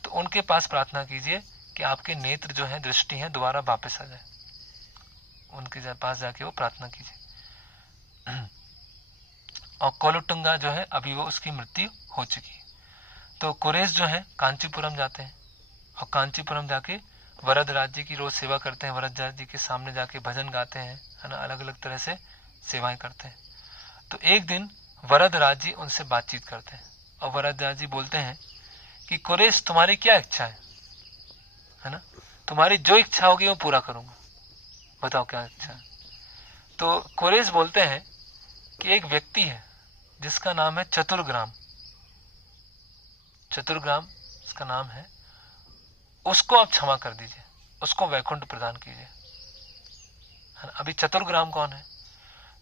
तो उनके पास प्रार्थना कीजिए कि आपके नेत्र जो है, दृष्टि है, दोबारा वापस आ जाए। उनके पास जाके वो प्रार्थना कीजिए। और कोलुटुंगा जो है अभी वो उसकी मृत्यु हो चुकी है। तो कुरेश जो है कांचीपुरम जाते हैं और कांचीपुरम जाके वरदराज जी की रोज सेवा करते हैं, वरदराज जी के सामने जाके भजन गाते हैं, है ना, अलग अलग तरह से सेवाएं करते हैं। तो एक दिन वरदराज जी उनसे बातचीत करते हैं और वरदराज जी बोलते हैं कि कुरेश तुम्हारी क्या इच्छा है ना, तुम्हारी जो इच्छा होगी वो पूरा करूंगा, बताओ क्या इच्छा है। तो कुरेश बोलते हैं कि एक व्यक्ति है जिसका नाम है चतुर्ग्राम, चतुर्ग्राम इसका नाम है, उसको आप क्षमा कर दीजिए, उसको वैकुंठ प्रदान कीजिए, है ना। अभी चतुर्ग्राम कौन है,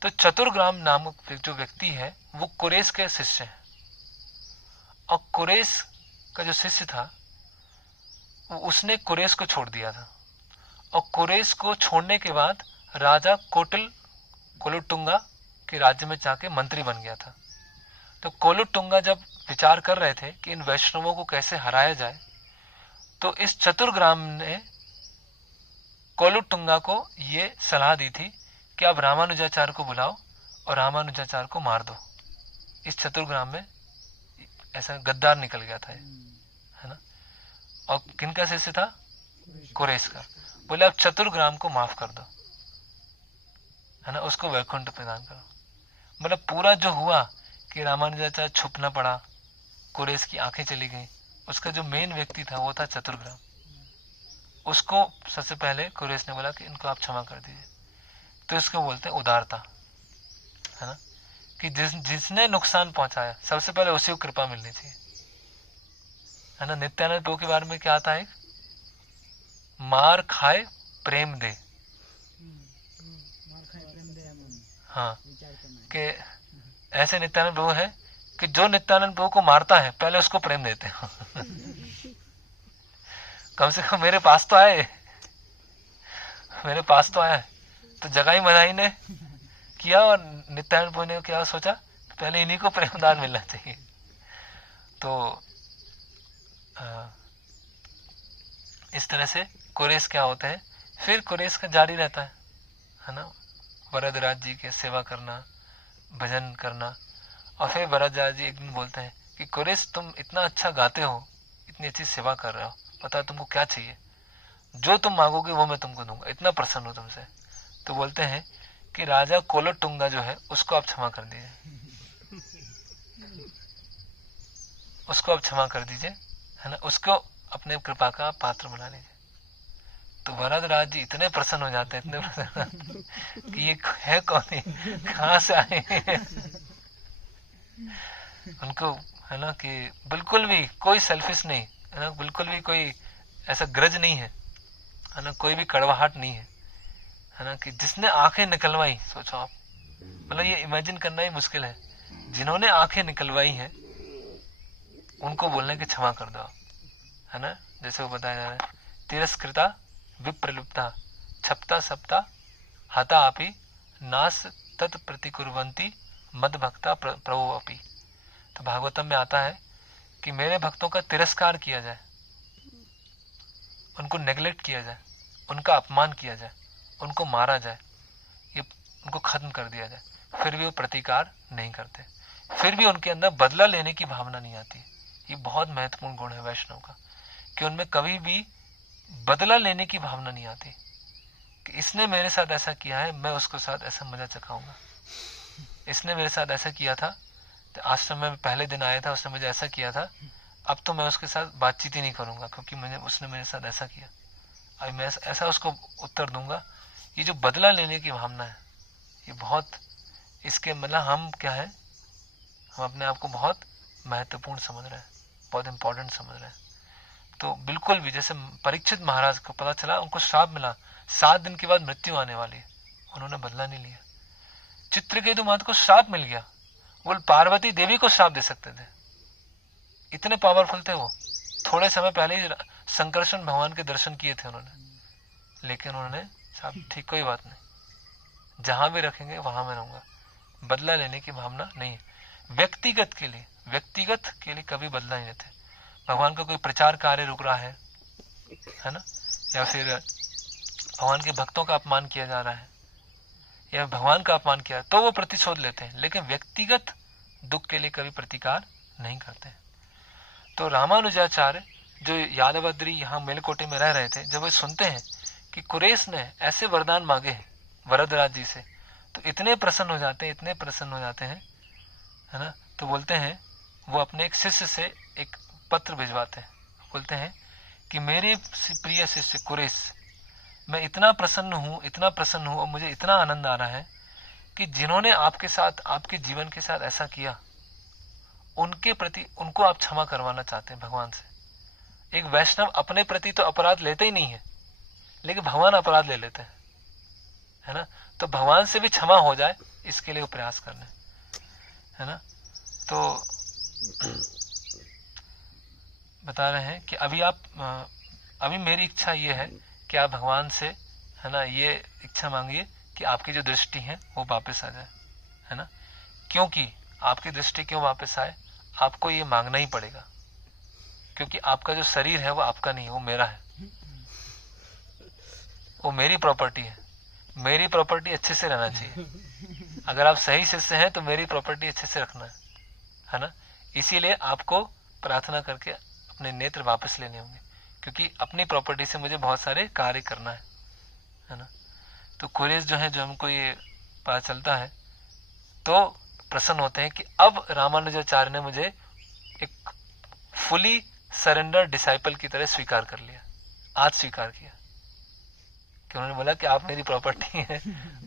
तो चतुर्ग्राम नामक जो व्यक्ति है वो कुरेश के शिष्य है, और कुरेश का जो शिष्य था उसने कुरेश को छोड़ दिया था, और कुरेश को छोड़ने के बाद राजा कोलुटुंगा के राज्य में जाके मंत्री बन गया था। तो कोलुटुंगा जब विचार कर रहे थे कि इन वैष्णवों को कैसे हराया जाए, तो इस चतुर्ग्राम ने कोलुटुंगा को ये सलाह दी थी कि आप रामानुजाचार्य को बुलाओ और रामानुजाचार्य को मार दो। इस चतुर्ग्राम में ऐसा गद्दार निकल गया था, है ना। और किनका शिष्य था, कुरेश का। बोले आप चतुर्ग्राम को माफ कर दो, है ना, उसको वैकुंठ प्रदान करो। मतलब पूरा जो हुआ कि रामानुजाचार्य छुपना पड़ा, कुरेश की आंखें चली गई, उसका जो मेन व्यक्ति था वो था चतुर्ग्राम। उसको सबसे पहले कुरेश ने बोला कि इनको आप क्षमा कर दीजिए। तो इसको बोलते हैं उदारता, है ना, कि जिसने नुकसान पहुंचाया सबसे पहले उसी को कृपा मिलनी चाहिए, है ना। नित्यानंद प्रभु के बारे में क्या आता है, मार खाए प्रेम दे, हाँ, कि ऐसे नित्यानंद प्रभु है कि जो नित्यानंद प्रभु को मारता है पहले उसको प्रेम देते हैं। कम से कम मेरे पास तो आए, मेरे पास तो आया है। तो जगाई मधाई ने किया और नित्यानंद प्रभु ने क्या सोचा, पहले इन्हीं को प्रेमदान मिलना चाहिए। तो इस तरह से कुरेश क्या होते हैं, फिर कुरेश का जारी रहता है ना, वरदराज जी की सेवा करना, भजन करना। और फिर वरदराज जी एक दिन बोलते हैं कि कुरेश तुम इतना अच्छा गाते हो, इतनी अच्छी सेवा कर रहे हो, पता तुमको क्या चाहिए, जो तुम मांगोगे वो मैं तुमको दूंगा, इतना प्रसन्न हूं तुमसे। तो बोलते हैं कि राजा कोलुटुंगा जो है उसको आप क्षमा कर दीजिए, उसको आप क्षमा कर दीजिए, है ना, उसको अपने कृपा का पात्र बना लीजिए। तो वरदराज जी इतने प्रसन्न हो जाते हैं, इतने प्रसन्न कि ये है कौन, कहाँ से आए। उनको, है ना, कि बिल्कुल भी कोई सेल्फिश नहीं, है ना, बिल्कुल भी कोई ऐसा ग्रज नहीं है ना, कोई भी कड़वाहट नहीं है ना, कि जिसने आंखें निकलवाई, सोचो आप, मतलब ये इमेजिन करना ही मुश्किल है। जिन्होंने आंखें निकलवाई हैं उनको बोलने की क्षमा कर दो, है ना। जैसे वो बताया जा रहा है, तिरस्कृता विप्रलुप्ता छपता सप्ता हता अपि नास तत् प्रतिकुर्वन्ति मद भक्ता प्रभु अपि। तो भागवतम में आता है कि मेरे भक्तों का तिरस्कार किया जाए, उनको नेग्लेक्ट किया जाए, उनका अपमान किया जाए, उनको मारा जाए, ये उनको खत्म कर दिया जाए, फिर भी वो प्रतिकार नहीं करते, फिर भी उनके अंदर बदला लेने की भावना नहीं आती। ये बहुत महत्वपूर्ण गुण है वैष्णव का, कि उनमें कभी भी बदला लेने की भावना नहीं आती कि इसने मेरे साथ ऐसा किया है, मैं उसके साथ ऐसा मजा चखाऊंगा। इसने मेरे साथ ऐसा किया था, तो आश्रम में पहले दिन आया था, उसने मुझे ऐसा किया था, अब तो मैं उसके साथ बातचीत ही नहीं करूंगा क्योंकि उसने मेरे साथ ऐसा किया, अब मैं ऐसा उसको उत्तर दूंगा। ये जो बदला लेने की भावना है, ये बहुत, इसके मतलब हम क्या है, हम अपने आप को बहुत महत्वपूर्ण समझ रहे हैं, बहुत इंपॉर्टेंट समझ रहे हैं। तो बिल्कुल भी, जैसे परीक्षित महाराज को पता चला, उनको श्राप मिला, 7 दिन के बाद मृत्यु आने वाली है, उन्होंने बदला नहीं लिया। चित्रकेतु माता को श्राप मिल गया, वो पार्वती देवी को श्राप दे सकते थे, इतने पावरफुल थे वो। थोड़े समय पहले ही संकर्षण भगवान के दर्शन किए थे उन्होंने, लेकिन उन्होंने श्राप, ठीक कोई बात नहीं, जहां भी रखेंगे वहां मैं रहूंगा। बदला लेने की भावना नहीं है। व्यक्तिगत के लिए कभी बदला नहीं लेते। भगवान का कोई प्रचार कार्य रुक रहा है ना, या फिर भगवान के भक्तों का अपमान किया जा रहा है या भगवान का अपमान किया, तो वो प्रतिशोध लेते हैं, लेकिन व्यक्तिगत दुख के लिए कभी प्रतिकार नहीं करते। तो रामानुजाचार्य जो यादवाद्री यहाँ मेलकोटे में रह रहे थे, जब वे सुनते हैं कि कुरेश ने ऐसे वरदान मांगे हैं वरदराज जी से, तो इतने प्रसन्न हो जाते हैं, है ना। तो बोलते हैं, वो अपने एक शिष्य से एक पत्र भिजवाते हैं, बोलते हैं कि मेरे प्रिय शिष्य कुरेश, मैं इतना प्रसन्न हूँ और मुझे इतना आनंद आ रहा है कि जिन्होंने आपके साथ, आपके जीवन के साथ ऐसा किया, उनके प्रति उनको आप क्षमा करवाना चाहते हैं भगवान से। एक वैष्णव अपने प्रति तो अपराध लेते ही नहीं है, लेकिन भगवान अपराध ले लेते हैं, है ना। तो भगवान से भी क्षमा हो जाए, इसके लिए वो प्रयास करने, है ना। तो बता रहे हैं कि अभी मेरी इच्छा ये है कि आप भगवान से, है ना, ये इच्छा मांगिए कि आपकी जो दृष्टि है वो वापस आ जाए, है ना। क्योंकि आपकी दृष्टि क्यों वापस आए, आपको ये मांगना ही पड़ेगा, क्योंकि आपका जो शरीर है वो आपका नहीं है, वो मेरा है, वो मेरी प्रॉपर्टी है। मेरी प्रॉपर्टी अच्छे से रहना चाहिए। अगर आप सही शिष्य हैं तो मेरी प्रॉपर्टी अच्छे से रखना है ना। इसीलिए आपको प्रार्थना करके अपने नेत्र वापस लेने होंगे, क्योंकि अपनी प्रॉपर्टी से मुझे बहुत सारे कार्य करना है ना। तो कुरेश जो है, जो हमको ये पता चलता है, तो प्रसन्न होते हैं कि अब रामानुजाचार्य ने मुझे एक फुली सरेंडर डिसाइपल की तरह स्वीकार कर लिया। आज स्वीकार किया कि उन्होंने बोला कि आप मेरी प्रॉपर्टी है,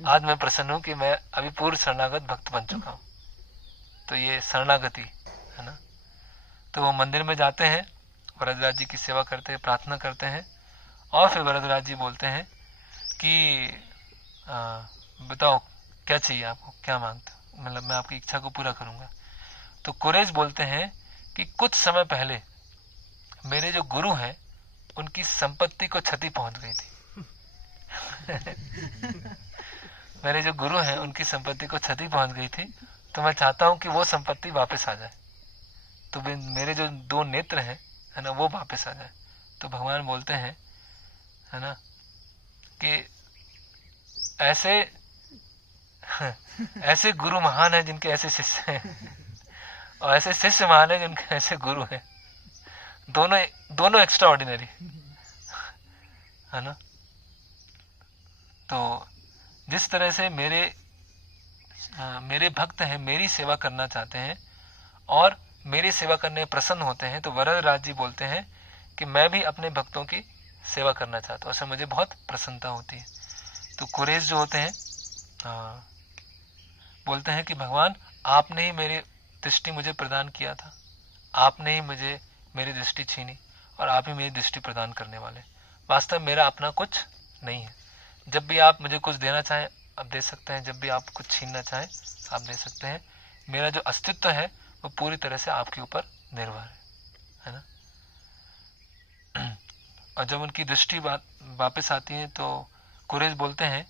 आज मैं प्रसन्न हूं कि मैं अभी पूर्व शरणागत भक्त बन चुका हूं। तो ये शरणागति है ना। तो वो मंदिर में जाते हैं, वरदराज जी की सेवा करते हैं, प्रार्थना करते हैं, और फिर वरदराज जी बोलते हैं कि बताओ क्या चाहिए आपको, क्या मांगते हो, मतलब मैं आपकी इच्छा को पूरा करूंगा। तो कुरेश बोलते हैं कि कुछ समय पहले मेरे जो गुरु हैं, उनकी संपत्ति को क्षति पहुंच गई थी। मेरे जो गुरु हैं, उनकी संपत्ति को क्षति पहुंच गई थी, तो मैं चाहता हूं कि वो संपत्ति वापस आ जाए, तो मेरे जो 2 नेत्र हैं, है ना, वो वापस आ जाए। तो भगवान बोलते हैं, है ना, कि ऐसे गुरु महान है जिनके ऐसे शिष्य हैं, और ऐसे शिष्य महान है जिनके ऐसे गुरु हैं। दोनों एक्स्ट्रा ऑर्डिनरी, है ना। तो जिस तरह से मेरे भक्त हैं, मेरी सेवा करना चाहते हैं और मेरी सेवा करने में प्रसन्न होते हैं, तो वरदराज जी बोलते हैं कि मैं भी अपने भक्तों की सेवा करना चाहता हूँ, उससे मुझे बहुत प्रसन्नता होती है। तो कुरेश जो होते हैं, बोलते हैं कि भगवान, आपने ही मेरी दृष्टि मुझे प्रदान किया था, आपने ही मुझे मेरी दृष्टि छीनी, और आप ही मेरी दृष्टि प्रदान करने वाले। वास्तव में मेरा अपना कुछ नहीं है। जब भी आप मुझे कुछ देना चाहें आप दे सकते हैं, जब भी आप कुछ छीनना चाहें आप दे सकते हैं। मेरा जो अस्तित्व है वो पूरी तरह से आपके ऊपर निर्भर है ना। और जब उनकी दृष्टि वापस आती है, तो कुरेश बोलते हैं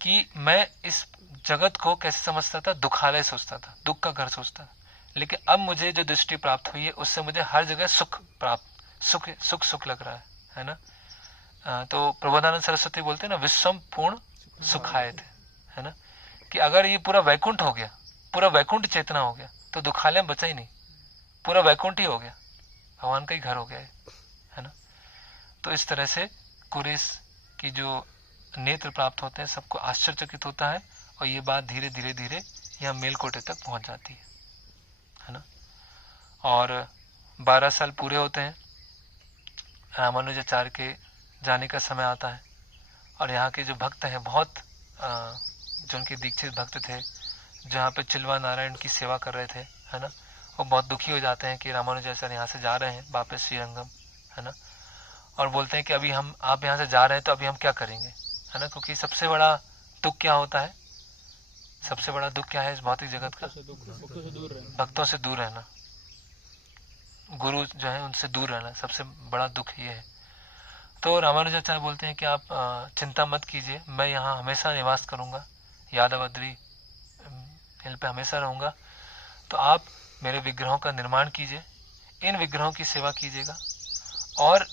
कि मैं इस जगत को कैसे समझता था, दुखालय सोचता था, दुख का घर सोचता था, लेकिन अब मुझे जो दृष्टि प्राप्त हुई है, उससे मुझे हर जगह सुख प्राप्त, सुख लग रहा है ना। तो प्रबोधानंद सरस्वती बोलते हैं ना, विश्वम पूर्ण सुखाए थे, है ना, कि अगर ये पूरा वैकुंठ हो गया, पूरा वैकुंठ चेतना हो गया, तो दुखालय बचा ही नहीं, पूरा वैकुंठ ही हो गया, भगवान का ही घर हो गया है ना। तो इस तरह से कुरेश की जो नेत्र प्राप्त होते हैं सबको आश्चर्यचकित होता है, और ये बात धीरे धीरे धीरे यहाँ मेलकोटे तक पहुंच जाती है ना। और 12 साल पूरे होते हैं, रामानुजाचार्य के जाने का समय आता है, और यहाँ के जो भक्त हैं बहुत जो उनके दीक्षित भक्त थे, जहाँ पे चिल्वा नारायण की सेवा कर रहे थे, है ना, वो बहुत दुखी हो जाते हैं कि रामानुजाचार्य यहाँ से जा रहे हैं वापस श्रीरंगम, है ना, और बोलते हैं कि अभी आप यहाँ से जा रहे हैं तो अभी हम क्या करेंगे, है ना, क्योंकि सबसे बड़ा दुख क्या होता है, सबसे बड़ा दुख क्या है इस भौतिक जगत का? भक्तों से दूर रहना, गुरु जो है उनसे दूर रहना, सबसे बड़ा दुख ये है। तो रामानुजाचार्य बोलते हैं कि आप चिंता मत कीजिए, मैं यहाँ हमेशा निवास करूँगा, यादवद्री हिल पे हमेशा रहूँगा, तो आप मेरे विग्रहों का निर्माण कीजिए, इन विग्रहों की सेवा कीजिएगा और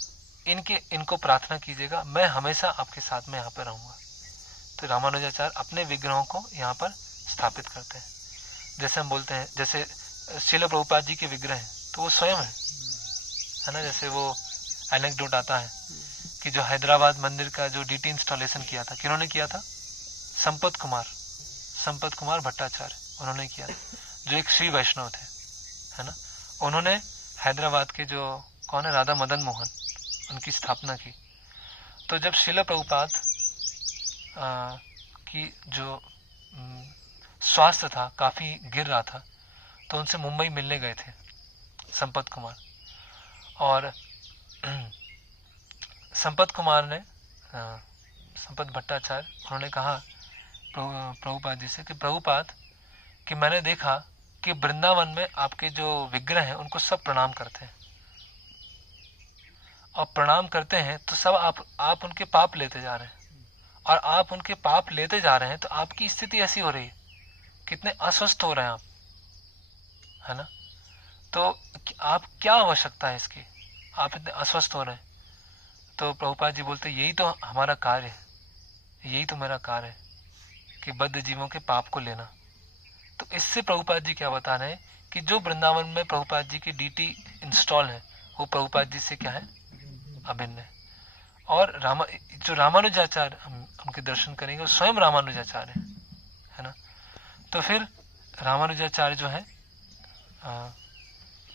इनको प्रार्थना कीजिएगा, मैं हमेशा आपके साथ में यहाँ पर रहूँगा। तो रामानुजाचार्य अपने विग्रहों को यहाँ पर स्थापित करते हैं। जैसे हम बोलते हैं, जैसे श्रील प्रभुपाद जी के विग्रह हैं तो वो स्वयं है ना, जैसे वो एनेक्डोट आता है कि जो हैदराबाद मंदिर का जो डीटी इंस्टॉलेशन किया था, किन्होंने किया था? संपत कुमार भट्टाचार्य उन्होंने किया था, जो एक श्री वैष्णव थे, है ना। उन्होंने हैदराबाद के जो कौन है, राधा मदन मोहन, उनकी स्थापना की। तो जब श्रील प्रभुपाद की जो स्वास्थ्य था काफी गिर रहा था, तो उनसे मुंबई मिलने गए थे संपत कुमार, और संपत कुमार ने संपत भट्टाचार्य उन्होंने कहा प्रभुपाद जी से कि प्रभुपाद कि मैंने देखा कि वृंदावन में आपके जो विग्रह हैं उनको सब प्रणाम करते हैं, और प्रणाम करते हैं तो सब आप उनके पाप लेते जा रहे हैं, और आप उनके पाप लेते जा रहे हैं तो आपकी स्थिति ऐसी हो रही है, कितने अस्वस्थ हो रहे हैं आप, है ना। तो आप क्या आवश्यकता है इसकी, आप इतने अस्वस्थ हो रहे हैं। तो प्रभुपाद जी बोलते यही तो हमारा कार्य है, यही तो मेरा कार्य है कि बद्ध जीवों के पाप को लेना। तो इससे प्रभुपाद जी क्या बता रहे हैं कि जो वृंदावन में प्रभुपाद जी की डीटी इंस्टॉल है वो प्रभुपाद जी से क्या है, अभिन्न है। और जो रामानुजाचार्य हम उनके दर्शन करेंगे वो स्वयं रामानुजाचार्य है ना। तो फिर रामानुजाचार्य जो है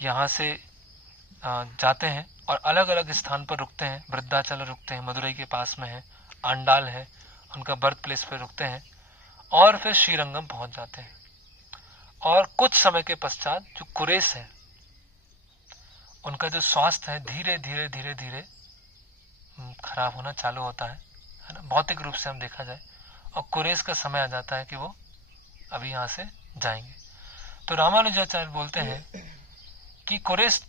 यहाँ से जाते हैं और अलग अलग स्थान पर रुकते हैं, वृद्धाचल रुकते हैं, मदुरई के पास में है, आंडाल है उनका बर्थ प्लेस पे रुकते हैं, और फिर श्रीरंगम पहुंच जाते हैं। और कुछ समय के पश्चात जो कुरेश है उनका जो स्वास्थ्य है धीरे धीरे धीरे धीरे खराब होना चालू होता है ना, भौतिक रूप से हम देखा जाए, और कुरेश का समय आ जाता है कि वो अभी यहाँ से जाएंगे। तो रामानुजाचार्य बोलते हैं कि कुरेश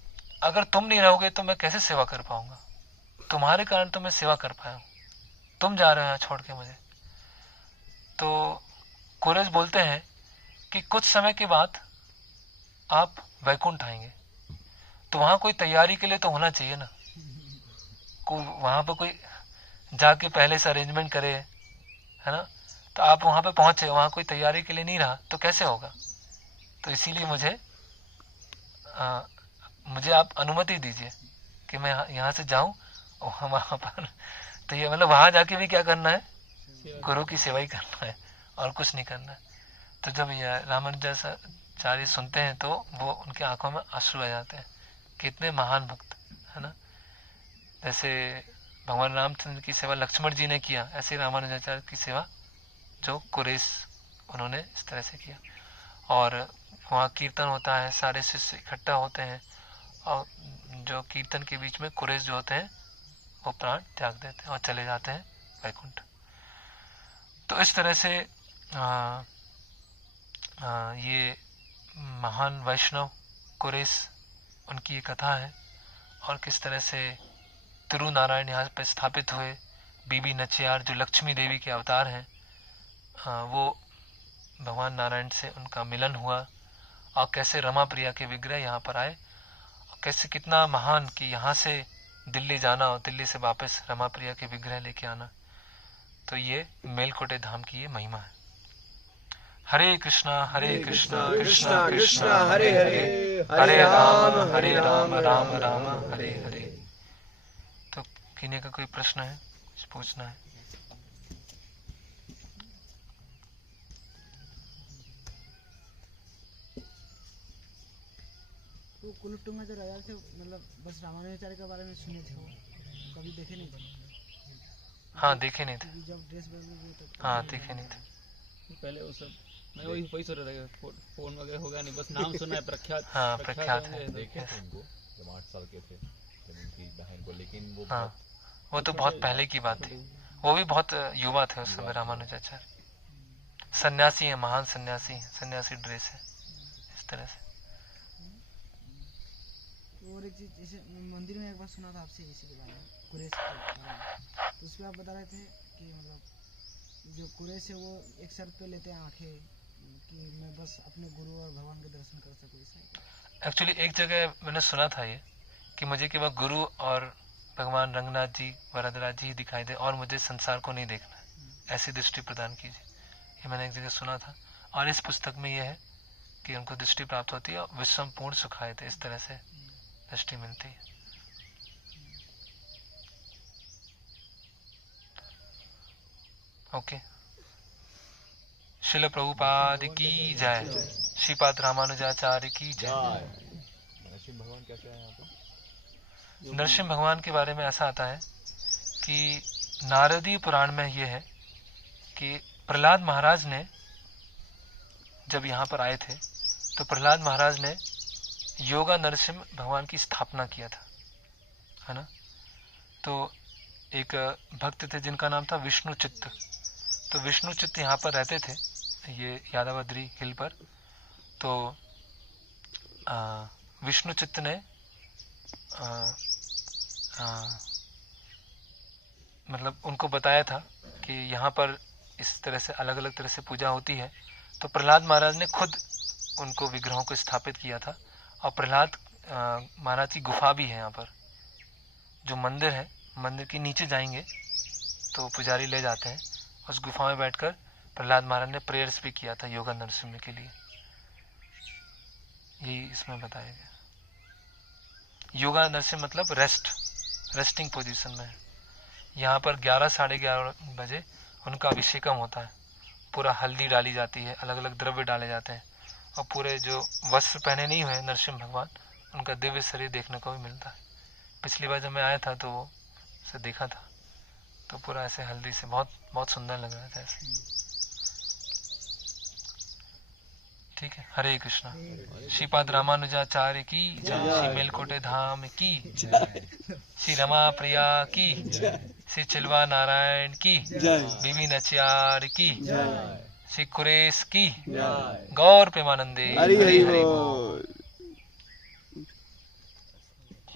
अगर तुम नहीं रहोगे तो मैं कैसे सेवा कर पाऊंगा, तुम्हारे कारण तो मैं सेवा कर पाया हूं, तुम जा रहे हो यहाँ छोड़ के मुझे। तो कुरेश बोलते हैं कि कुछ समय के बाद आप वैकुंठ आएंगे, तो वहां कोई तैयारी के लिए तो होना चाहिए ना, वहां पर कोई जाके पहले से अरेंजमेंट करे, है ना। तो आप वहां पे पहुंचे, वहां कोई तैयारी के लिए नहीं रहा तो कैसे होगा। तो इसीलिए मुझे आप अनुमति दीजिए कि मैं यहाँ से जाऊं और वहां पर, तो ये मतलब वहां जाके भी क्या करना है, गुरु की सेवा ही करना है और कुछ नहीं करना है। तो जब ये रामानुजाचार्य सुनते हैं तो वो उनके आंखों में आंसू आ जाते हैं, कितने महान भक्त, है ना। जैसे भगवान रामचंद्र की सेवा लक्ष्मण जी ने किया, ऐसे रामानुजाचार्य की सेवा जो कुरेश उन्होंने इस तरह से किया। और वहाँ कीर्तन होता है, सारे शिष्य इकट्ठा होते हैं, और जो कीर्तन के बीच में कुरेश जो होते हैं वो प्राण त्याग देते हैं और चले जाते हैं वैकुंठ। तो इस तरह से ये महान वैष्णव कुरेश उनकी ये कथा है, और किस तरह से तिरु नारायण यहाँ पे स्थापित हुए, बीबी नचियार जो लक्ष्मी देवी के अवतार हैं, वो भगवान नारायण से उनका मिलन हुआ, और कैसे रमा प्रिया के विग्रह यहाँ पर आए, और कैसे कितना महान कि यहाँ से दिल्ली जाना और दिल्ली से वापस रमा प्रिया के विग्रह लेके आना। तो ये मेलकोटे धाम की ये महिमा है। हरे कृष्णा कृष्णा कृष्णा हरे हरे, हरे राम राम राम हरे हरे। तो किन्हीं का कोई प्रश्न है, कुछ पूछना है? तो कुलुट्टुंगा जो राजा थे, मतलब बस रामानुजाचार्य के बारे में सुने थे, वो कभी देखे नहीं थे? हाँ, देखे नहीं थे। जब ड्रेस बदले हुए तो हाँ, देखे नहीं थे। पहले वो सब मैं वही सोच रहा था, फोन वगैरह होगा नहीं, बस नाम सुना है, प्रख्यात। हाँ, प्रख्यात है। देखे थे उनको जब 8 साल के थे, जब उनकी बहन को, लेकिन वो हाँ, वो तो बहुत पहले की बात थी। वो भी बहुत युवा थे उस समय रामानुजाचार्य। सन्यासी है, महान सन्यासी है, सन्यासी ड्रेस है इस तरह से। और एक चीज, जैसे मंदिर में एक बार सुना था आपसे इसी के बारे में, कुरैश के बारे में, तो उसमें आप बता रहे थे कि मतलब जो कुरैश है वो एक शर्त पे लेते हैं आंखें, कि मैं बस अपने गुरु और भगवान के दर्शन कर सकूं, ऐसा है क्या? एक्चुअली एक जगह मैंने सुना था ये, कि मुझे केवल गुरु और भगवान रंगनाथ जी, वरदराज जी ही दिखाई दे और मुझे संसार को नहीं देखना है, ऐसी दृष्टि प्रदान कीजिए। ये मैंने एक जगह सुना था, और इस पुस्तक में यह है कि उनको दृष्टि प्राप्त होती है और विश्वम पूर्ण सुखाए थे, इस तरह से दृष्टि मिलती है। ओके, शिल प्रभुपाद की जय, श्रीपाद रामानुजाचार्य की जय। नरसिंह भगवान कैसे है यहाँ पे? नरसिंह भगवान के बारे में ऐसा आता है कि नारदीय पुराण में यह है कि प्रहलाद महाराज ने जब यहाँ पर आए थे, तो प्रहलाद महाराज ने योगा नरसिंह भगवान की स्थापना किया था, है ना। तो एक भक्त थे जिनका नाम था विष्णु चित्त। तो विष्णु चित्त यहाँ पर रहते थे, ये यादवाद्री हिल पर। तो विष्णु चित्त ने मतलब उनको बताया था कि यहाँ पर इस तरह से अलग अलग तरह से पूजा होती है। तो प्रहलाद महाराज ने खुद उनको विग्रहों को स्थापित किया था। और प्रहलाद महाराज की गुफा भी है यहाँ पर, जो मंदिर है, मंदिर के नीचे जाएंगे तो पुजारी ले जाते हैं। उस गुफा में बैठकर प्रहलाद महाराज ने प्रेयर्स भी किया था योगा नरसिंह के लिए। यही इसमें बताया गया। योगा नरसिंह मतलब रेस्टिंग पोजीशन में है। यहाँ पर 11 साढ़े 11 बजे उनका अभिषेकम होता है। पूरा हल्दी डाली जाती है, अलग अलग द्रव्य डाले जाते हैं, और पूरे जो वस्त्र पहने नहीं हुए नरसिंह भगवान, उनका दिव्य शरीर देखने को भी मिलता है। पिछली बार जब मैं आया था तो उसे देखा था, तो पूरा ऐसे हल्दी से बहुत बहुत सुंदर लग रहा था ऐसे। ठीक है, हरे कृष्णा। श्रीपाद रामानुजाचार्य की जय, श्री मेलकोटे धाम की जय, श्री रमा प्रिया की जय, श्री चिलवा नारायण की जय, बीबी नचियार की जय, श्री कुरेश की जय, गौर प्रेमानंदे हरि हरि बोल।